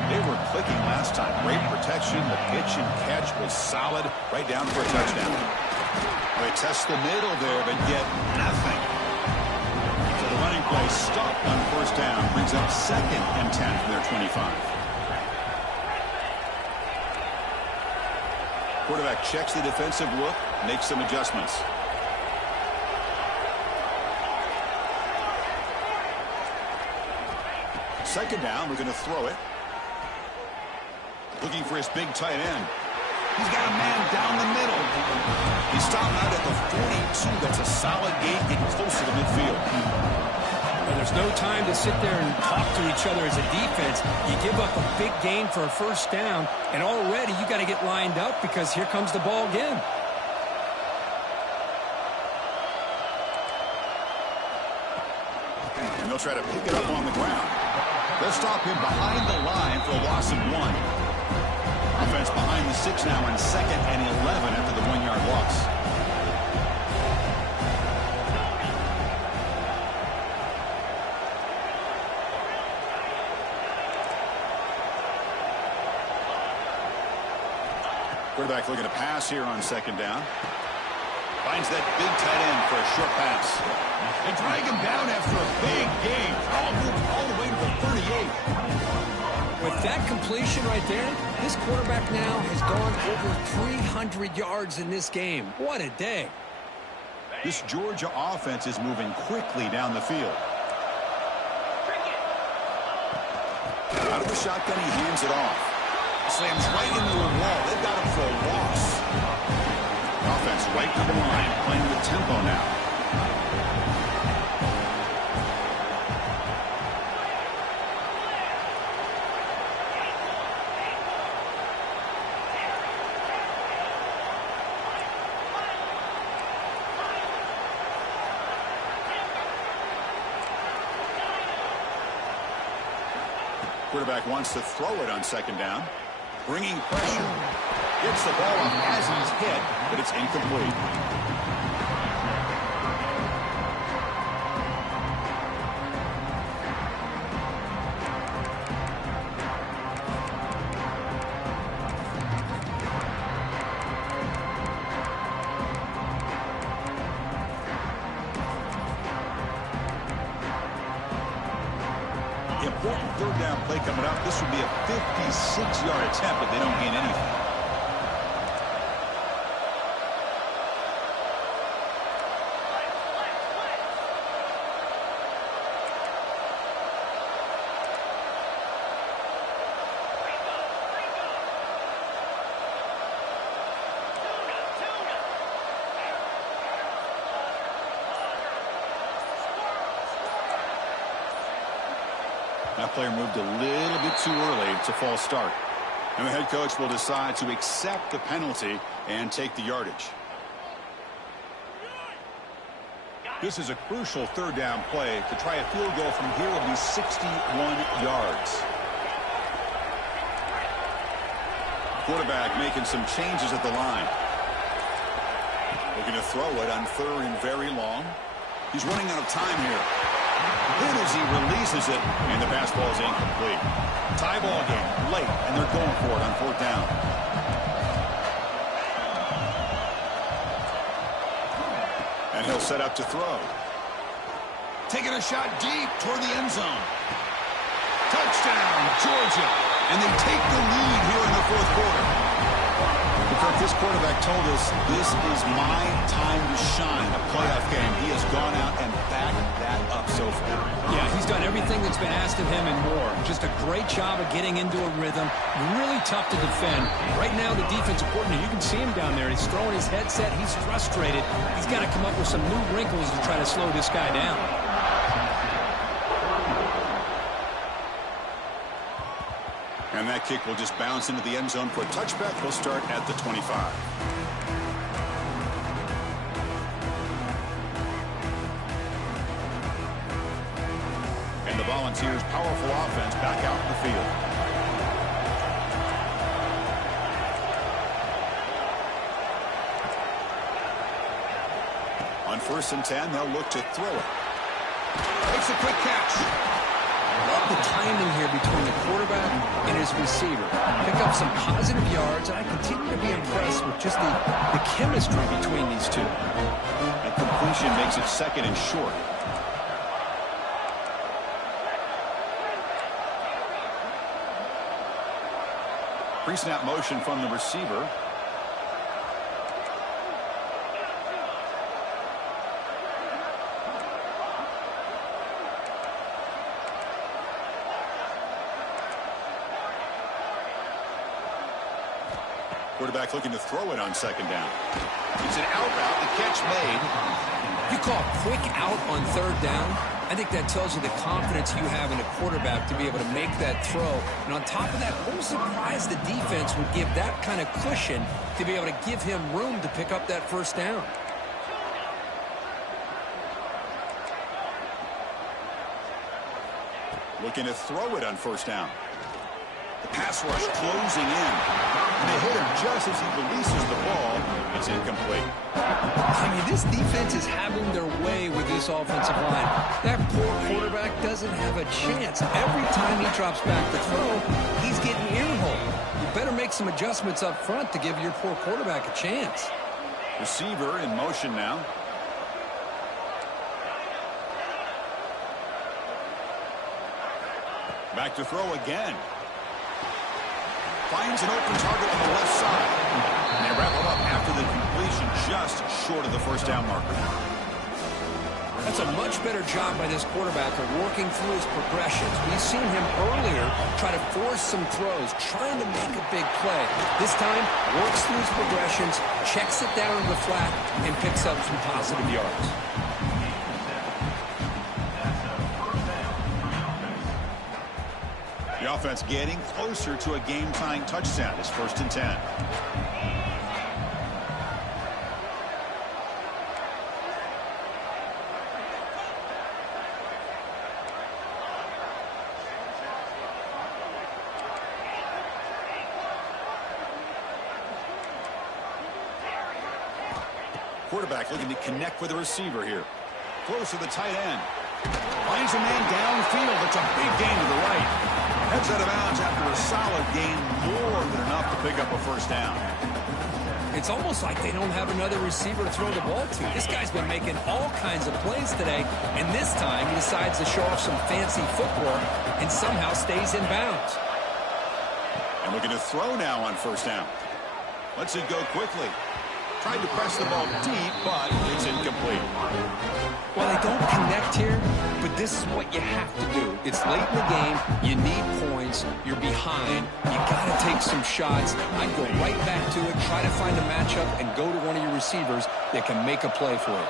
They were clicking last time. Great protection. The pitch and catch was solid. Right down for a touchdown. They test the middle there, but get nothing. So the running play stopped on 1st down. Brings up 2nd and 10 from their 25. Quarterback checks the defensive look, makes some adjustments. Second down, we're going to throw it. Looking for his big tight end. He's got a man down the middle. He stopped out at the 42. That's a solid gain, getting close to the midfield. And the There's no time to sit there and talk to each other as a defense. You give up a big gain for a first down, and already you got to get lined up because here comes the ball again. And they'll try to pick it up on the ground. They'll stop him behind the line for a loss of 1. Offense behind the 6 now on 2nd and 11 after the 1-yard loss. Quarterback looking to pass here on 2nd down. Finds that big tight end for a short pass. They drag him down after a big gain. Moved all the way to the 38. With that completion right there, this quarterback now has gone over 300 yards in this game. What a day. This Georgia offense is moving quickly down the field. Out of the shotgun, he hands it off. Slams right into a wall. They've got him for a loss. Offense right to the line, playing the tempo now. Quarterback wants to throw it on 2nd down. Bringing pressure. Gets the ball off as he's hit, but it's incomplete. Important 3rd down play coming up. This would be a 56-yard attempt if they don't gain anything. That player moved a little bit too early. It's a false start. And the head coach will decide to accept the penalty and take the yardage. This is a crucial 3rd down play. To try a field goal from here will be 61 yards. Quarterback making some changes at the line. Looking to throw it on 3rd and very long. He's running out of time here. Then as he releases it, and the pass ball is incomplete. Tie ball game, late, and they're going for it on 4th down. And he'll set up to throw. Taking a shot deep toward the end zone. Touchdown, Georgia. And they take the lead here in the 4th quarter. Kirk, this quarterback told us this is my time to shine, a playoff game. He has gone out and backed that up so far. Yeah, he's done everything that's been asked of him and more. Just a great job of getting into a rhythm. Really tough to defend. Right now, the defensive coordinator, you can see him down there. He's throwing his headset. He's frustrated. He's got to come up with some new wrinkles to try to slow this guy down. And that kick will just bounce into the end zone for a touchback. He'll start at the 25. And the Volunteers' powerful offense back out in the field. On 1st and 10, they'll look to throw it. Makes a quick catch. Love the timing here between the quarterback and his receiver. Pick up some positive yards, and I continue to be impressed with just the chemistry between these two. That completion makes it 2nd and short. Pre-snap motion from the receiver. Quarterback looking to throw it on 2nd down. It's an out route. The catch made. You call quick out on third down. I think that tells you the confidence you have in a quarterback to be able to make that throw. And on top of that, I'm surprised the defense would give that kind of cushion to be able to give him room to pick up that first down. Looking to throw it on first down. The pass rush closing in. And they hit him just as he releases the ball. It's incomplete. I mean, this defense is having their way with this offensive line. That poor quarterback doesn't have a chance. Every time he drops back to throw, he's getting earholed. You better make some adjustments up front to give your poor quarterback a chance. Receiver in motion now. Back to throw again. Finds an open target on the left side. And they wrap it up after the completion, just short of the first down marker. That's a much better job by this quarterback of working through his progressions. We've seen him earlier try to force some throws, trying to make a big play. This time, works through his progressions, checks it down to the flat, and picks up some positive yards. The offense getting closer to a game-tying touchdown. It's 1st and 10. Quarterback looking to connect with the receiver here. Close to the tight end. Finds a man downfield. It's a big gain to the right. Heads out of bounds after a solid gain, more than enough to pick up a first down. It's almost like they don't have another receiver to throw the ball to. This guy's been making all kinds of plays today, and this time he decides to show off some fancy footwork and somehow stays in bounds. And looking to throw now on first down. Lets it go quickly. Tried to press the ball deep, but it's incomplete. Well, they don't connect here, but this is what you have to do. It's late in the game. You need points. You're behind. You got to take some shots. I'd go right back to it, try to find a matchup, and go to one of your receivers that can make a play for you.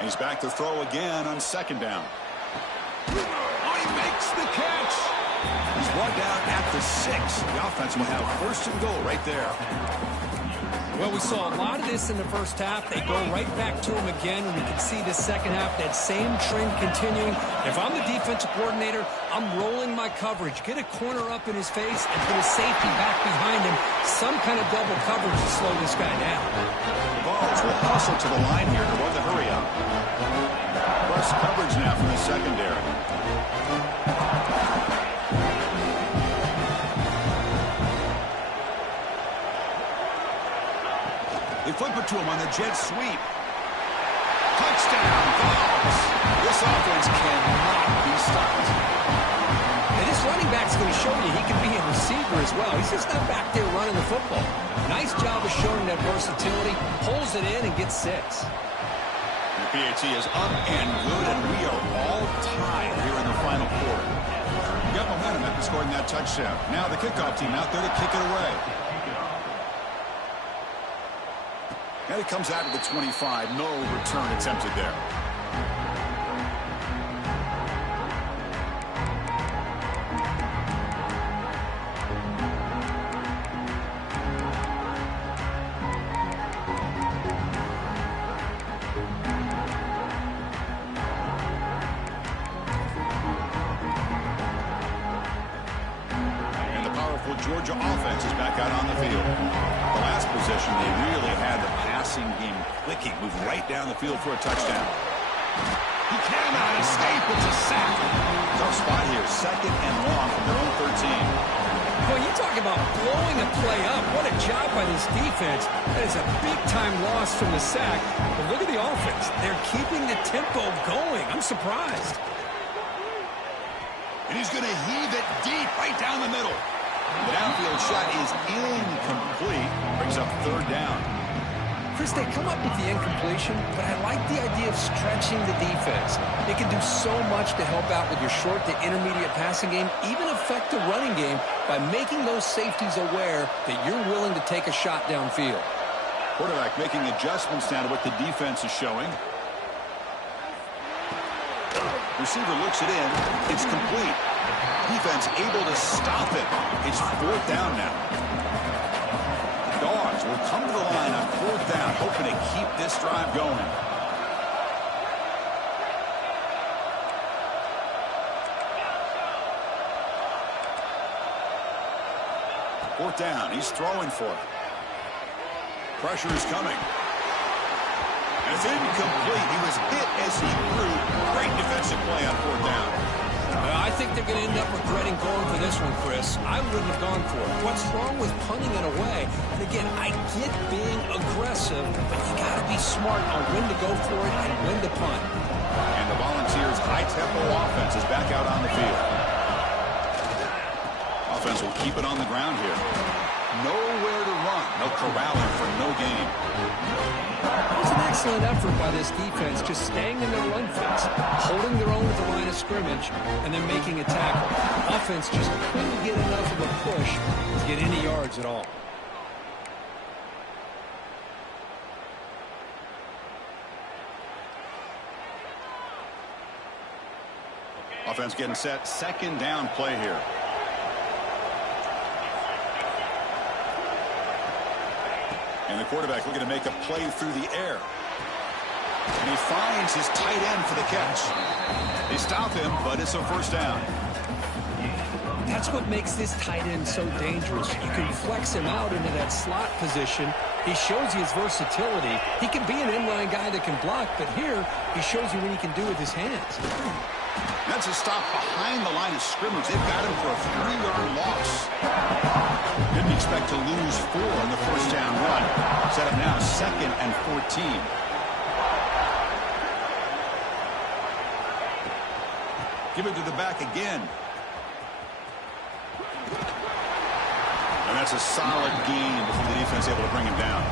He's back to throw again on second down. Oh, he makes the catch. He's brought down at the 6. The offense will have 1st and goal right there. Well, we saw a lot of this in the first half. They go right back to him again, and we can see the second half, that same trend continuing. If I'm the defensive coordinator, I'm rolling my coverage. Get a corner up in his face and put a safety back behind him. Some kind of double coverage to slow this guy down. The Vols will hustle to the line here to run the hurry up. Press coverage now from the secondary. They flip it to him on the jet sweep. Touchdown, Vols. This offense cannot be stopped. And this running back's going to show you he can be a receiver as well. He's just not back there running the football. Nice job of showing that versatility. Pulls it in and gets 6. The PAT is up and good, and we are all tied here in the final quarter. We got momentum after scoring that touchdown. Now the kickoff team out there to kick it away. And it comes out of the 25. No return attempted there. And the powerful Georgia offense is back out on the field. The last possession, they really had the passing game clicking, moved right down the field for a touchdown. He cannot escape. It's a sack. Tough spot here. 2nd and long from their own 13. Well, you talk about blowing a play up. What a job by this defense. That is a big-time loss from the sack. But look at the offense. They're keeping the tempo going. I'm surprised. And he's going to heave it deep right down the middle. The downfield shot is incomplete. Brings up 3rd down. Chris, they come up with the incompletion, but I like the idea of stretching the defense. It can do so much to help out with your short to intermediate passing game, even affect the running game by making those safeties aware that you're willing to take a shot downfield. Quarterback making adjustments now to what the defense is showing. Receiver looks it in. It's complete. Defense able to stop it. It's 4th down now. The Dogs will come to the line on 4th down, hoping to keep this drive going. Fourth down. He's throwing for it. Pressure is coming. And it's incomplete. He was hit as he threw. Great defensive play on 4th down. I think they're going to end up regretting going for this one, Chris. I wouldn't have gone for it. What's wrong with punting it away? And again, I get being aggressive, but you got to be smart on when to go for it and when to punt. And the Volunteers' high-tempo offense is back out on the field. Offense will keep it on the ground here. Nowhere to run. They'll corral him for no gain. That was an excellent effort by this defense, just staying in their run fence, holding their own at the line of scrimmage, and then making a tackle. Offense just couldn't get enough of a push to get any yards at all. Offense getting set. 2nd down play here. And the quarterback looking to make a play through the air. And he finds his tight end for the catch. They stop him, but it's a 1st down. That's what makes this tight end so dangerous. You can flex him out into that slot position. He shows you his versatility. He can be an inline guy that can block, but here he shows you what he can do with his hands. That's a stop behind the line of scrimmage. They've got him for a 3-yard loss. Didn't expect to lose 4 on the 1st down run. Set up now 2nd and 14. Give it to the back again. And that's a solid gain before the defense able to bring him down.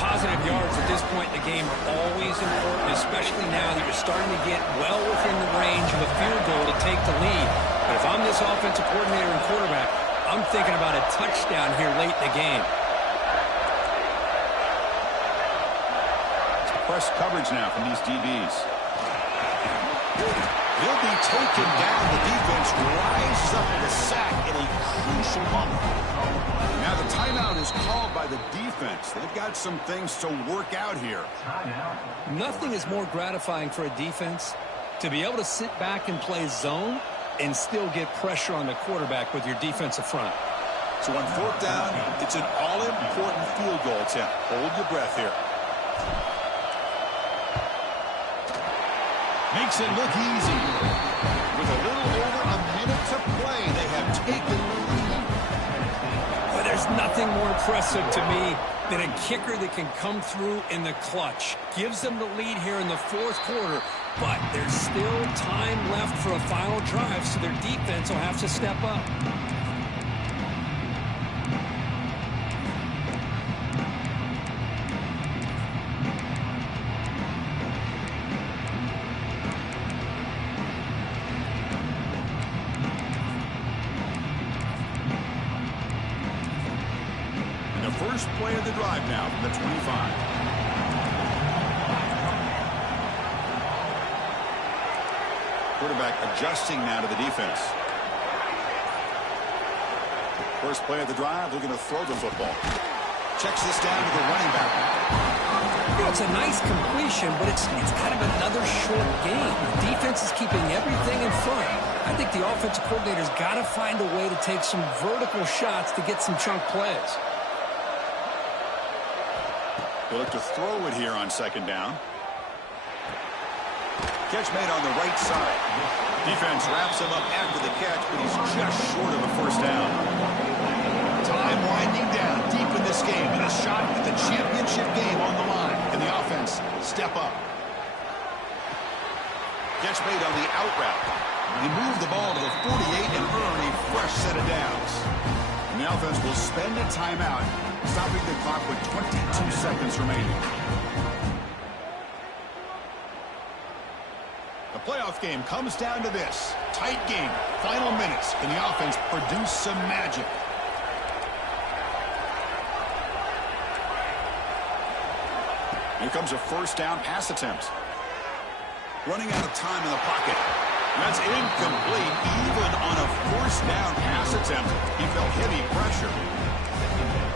Positive yards at this point in the game are always important, especially now that you're starting to get well within the range of a field goal to take the lead. But if I'm this offensive coordinator and quarterback, I'm thinking about a touchdown here late in the game. Press coverage now from these DBs. He'll be taken down. The defense rises up with a sack in a crucial moment. Now the timeout is called by the defense. They've got some things to work out here. Nothing is more gratifying for a defense to be able to sit back and play zone and still get pressure on the quarterback with your defensive front. So on 4th down, it's an all-important field goal attempt. Hold your breath here. Makes it look easy. With a little over a minute to play, they have taken the lead. Well, there's nothing more impressive to me than a kicker that can come through in the clutch. Gives them the lead here in the 4th quarter, but there's still time left for a final drive, so their defense will have to step up. First play of the drive now from the 25. Quarterback adjusting now to the defense. First play of the drive, looking to throw the football. Checks this down to the running back. You know, it's a nice completion, but it's kind of another short game. The defense is keeping everything in front. I think the offensive coordinator's got to find a way to take some vertical shots to get some chunk plays. They'll look to throw it here on 2nd down. Catch made on the right side. Defense wraps him up after the catch, but he's just short of a 1st down. Time winding down deep in this game, and a shot at the championship game on the line. Can the offense step up? Catch made on the out route. They move the ball to the 48 and earn a fresh set of downs. And the offense will spend a timeout stopping the clock with 22 seconds remaining. The playoff game comes down to this. Tight game. Final minutes. Can the offense produce some magic? Here comes a first down pass attempt. Running out of time in the pocket. That's incomplete. Even on a first down pass attempt, he felt heavy pressure.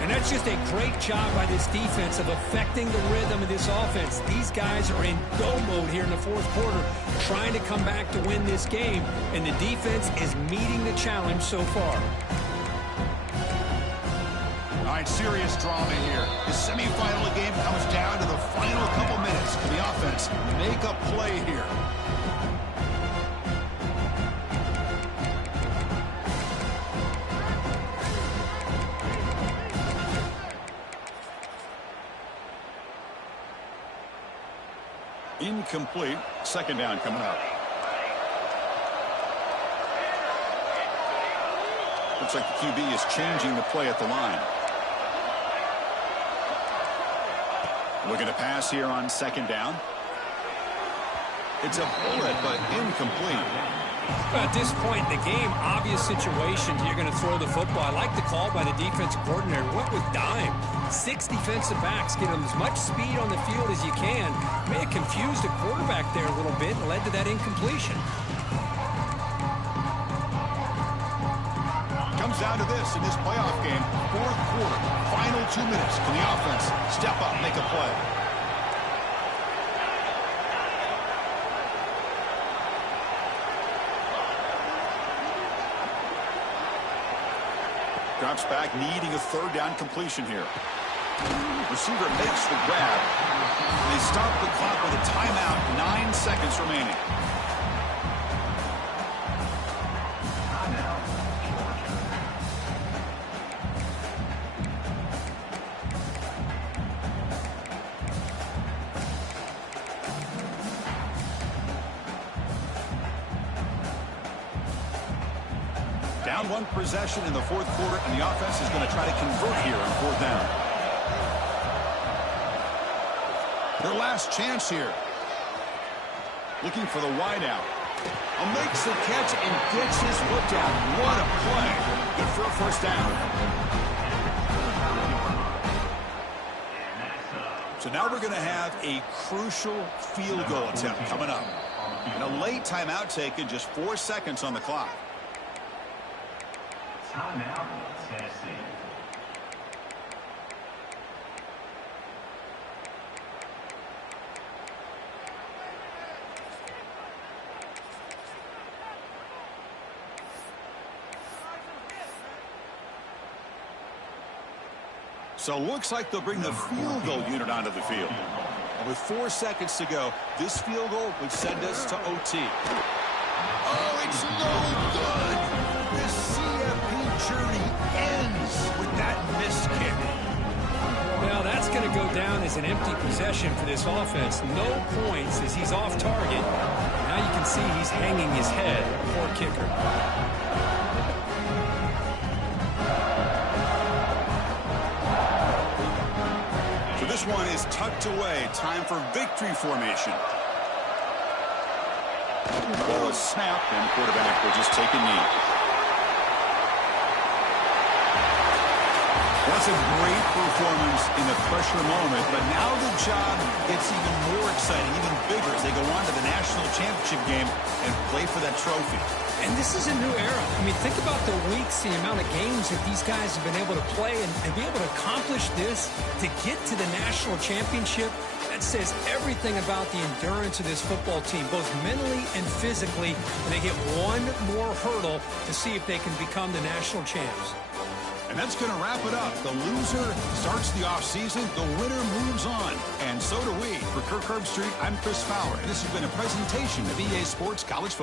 And that's just a great job by this defense of affecting the rhythm of this offense. These guys are in go mode here in the fourth quarter, trying to come back to win this game, and the defense is meeting the challenge so far. All right, serious drama here. The semifinal game comes down to the final couple minutes. Can the offense make a play here? Incomplete. Second down coming up. Looks like the QB is changing the play at the line. Looking to pass here on second down. It's a bullet, but incomplete. At this point in the game, obvious situation. You're going to throw the football. I like the call by the defensive coordinator. Went with dime. 6 defensive backs. Get them as much speed on the field as you can. May have confused the quarterback there a little bit and led to that incompletion. Comes down to this in this playoff game. Fourth quarter. Final 2 minutes. Can the offense step up, make a play? Drops back, needing a third down completion here. Receiver makes the grab. They stop the clock with a timeout. 9 seconds remaining. Down 1 possession in the fourth quarter, and the offense is going to try to convert here on fourth down. Their last chance here. Looking for the wideout. Makes the catch and gets his foot down. What a play. Good for a first down. So now we're going to have a crucial field goal attempt coming up. And a late timeout taken, just 4 seconds on the clock. Timeout, Tennessee. So looks like they'll bring the field goal unit onto the field. And with 4 seconds to go, this field goal would send us to OT. Oh, it's no good. This CFP journey ends with that missed kick. Well, that's going to go down as an empty possession for this offense. No points as he's off target. Now you can see he's hanging his head. Poor kicker. So this one is tucked away. Time for victory formation. Ball is snapped, and the quarterback will just take a knee. That's a great performance in the pressure moment, but now the job gets even more exciting, even bigger as they go on to the national championship game and play for that trophy. And this is a new era. I mean, think about the weeks, the amount of games that these guys have been able to play and be able to accomplish this to get to the national championship. That says everything about the endurance of this football team, both mentally and physically. And they hit one more hurdle to see if they can become the national champs. And that's going to wrap it up. The loser starts the offseason. The winner moves on. And so do we. For Kirk Herbstreit, I'm Chris Fowler. And this has been a presentation of EA Sports College Football.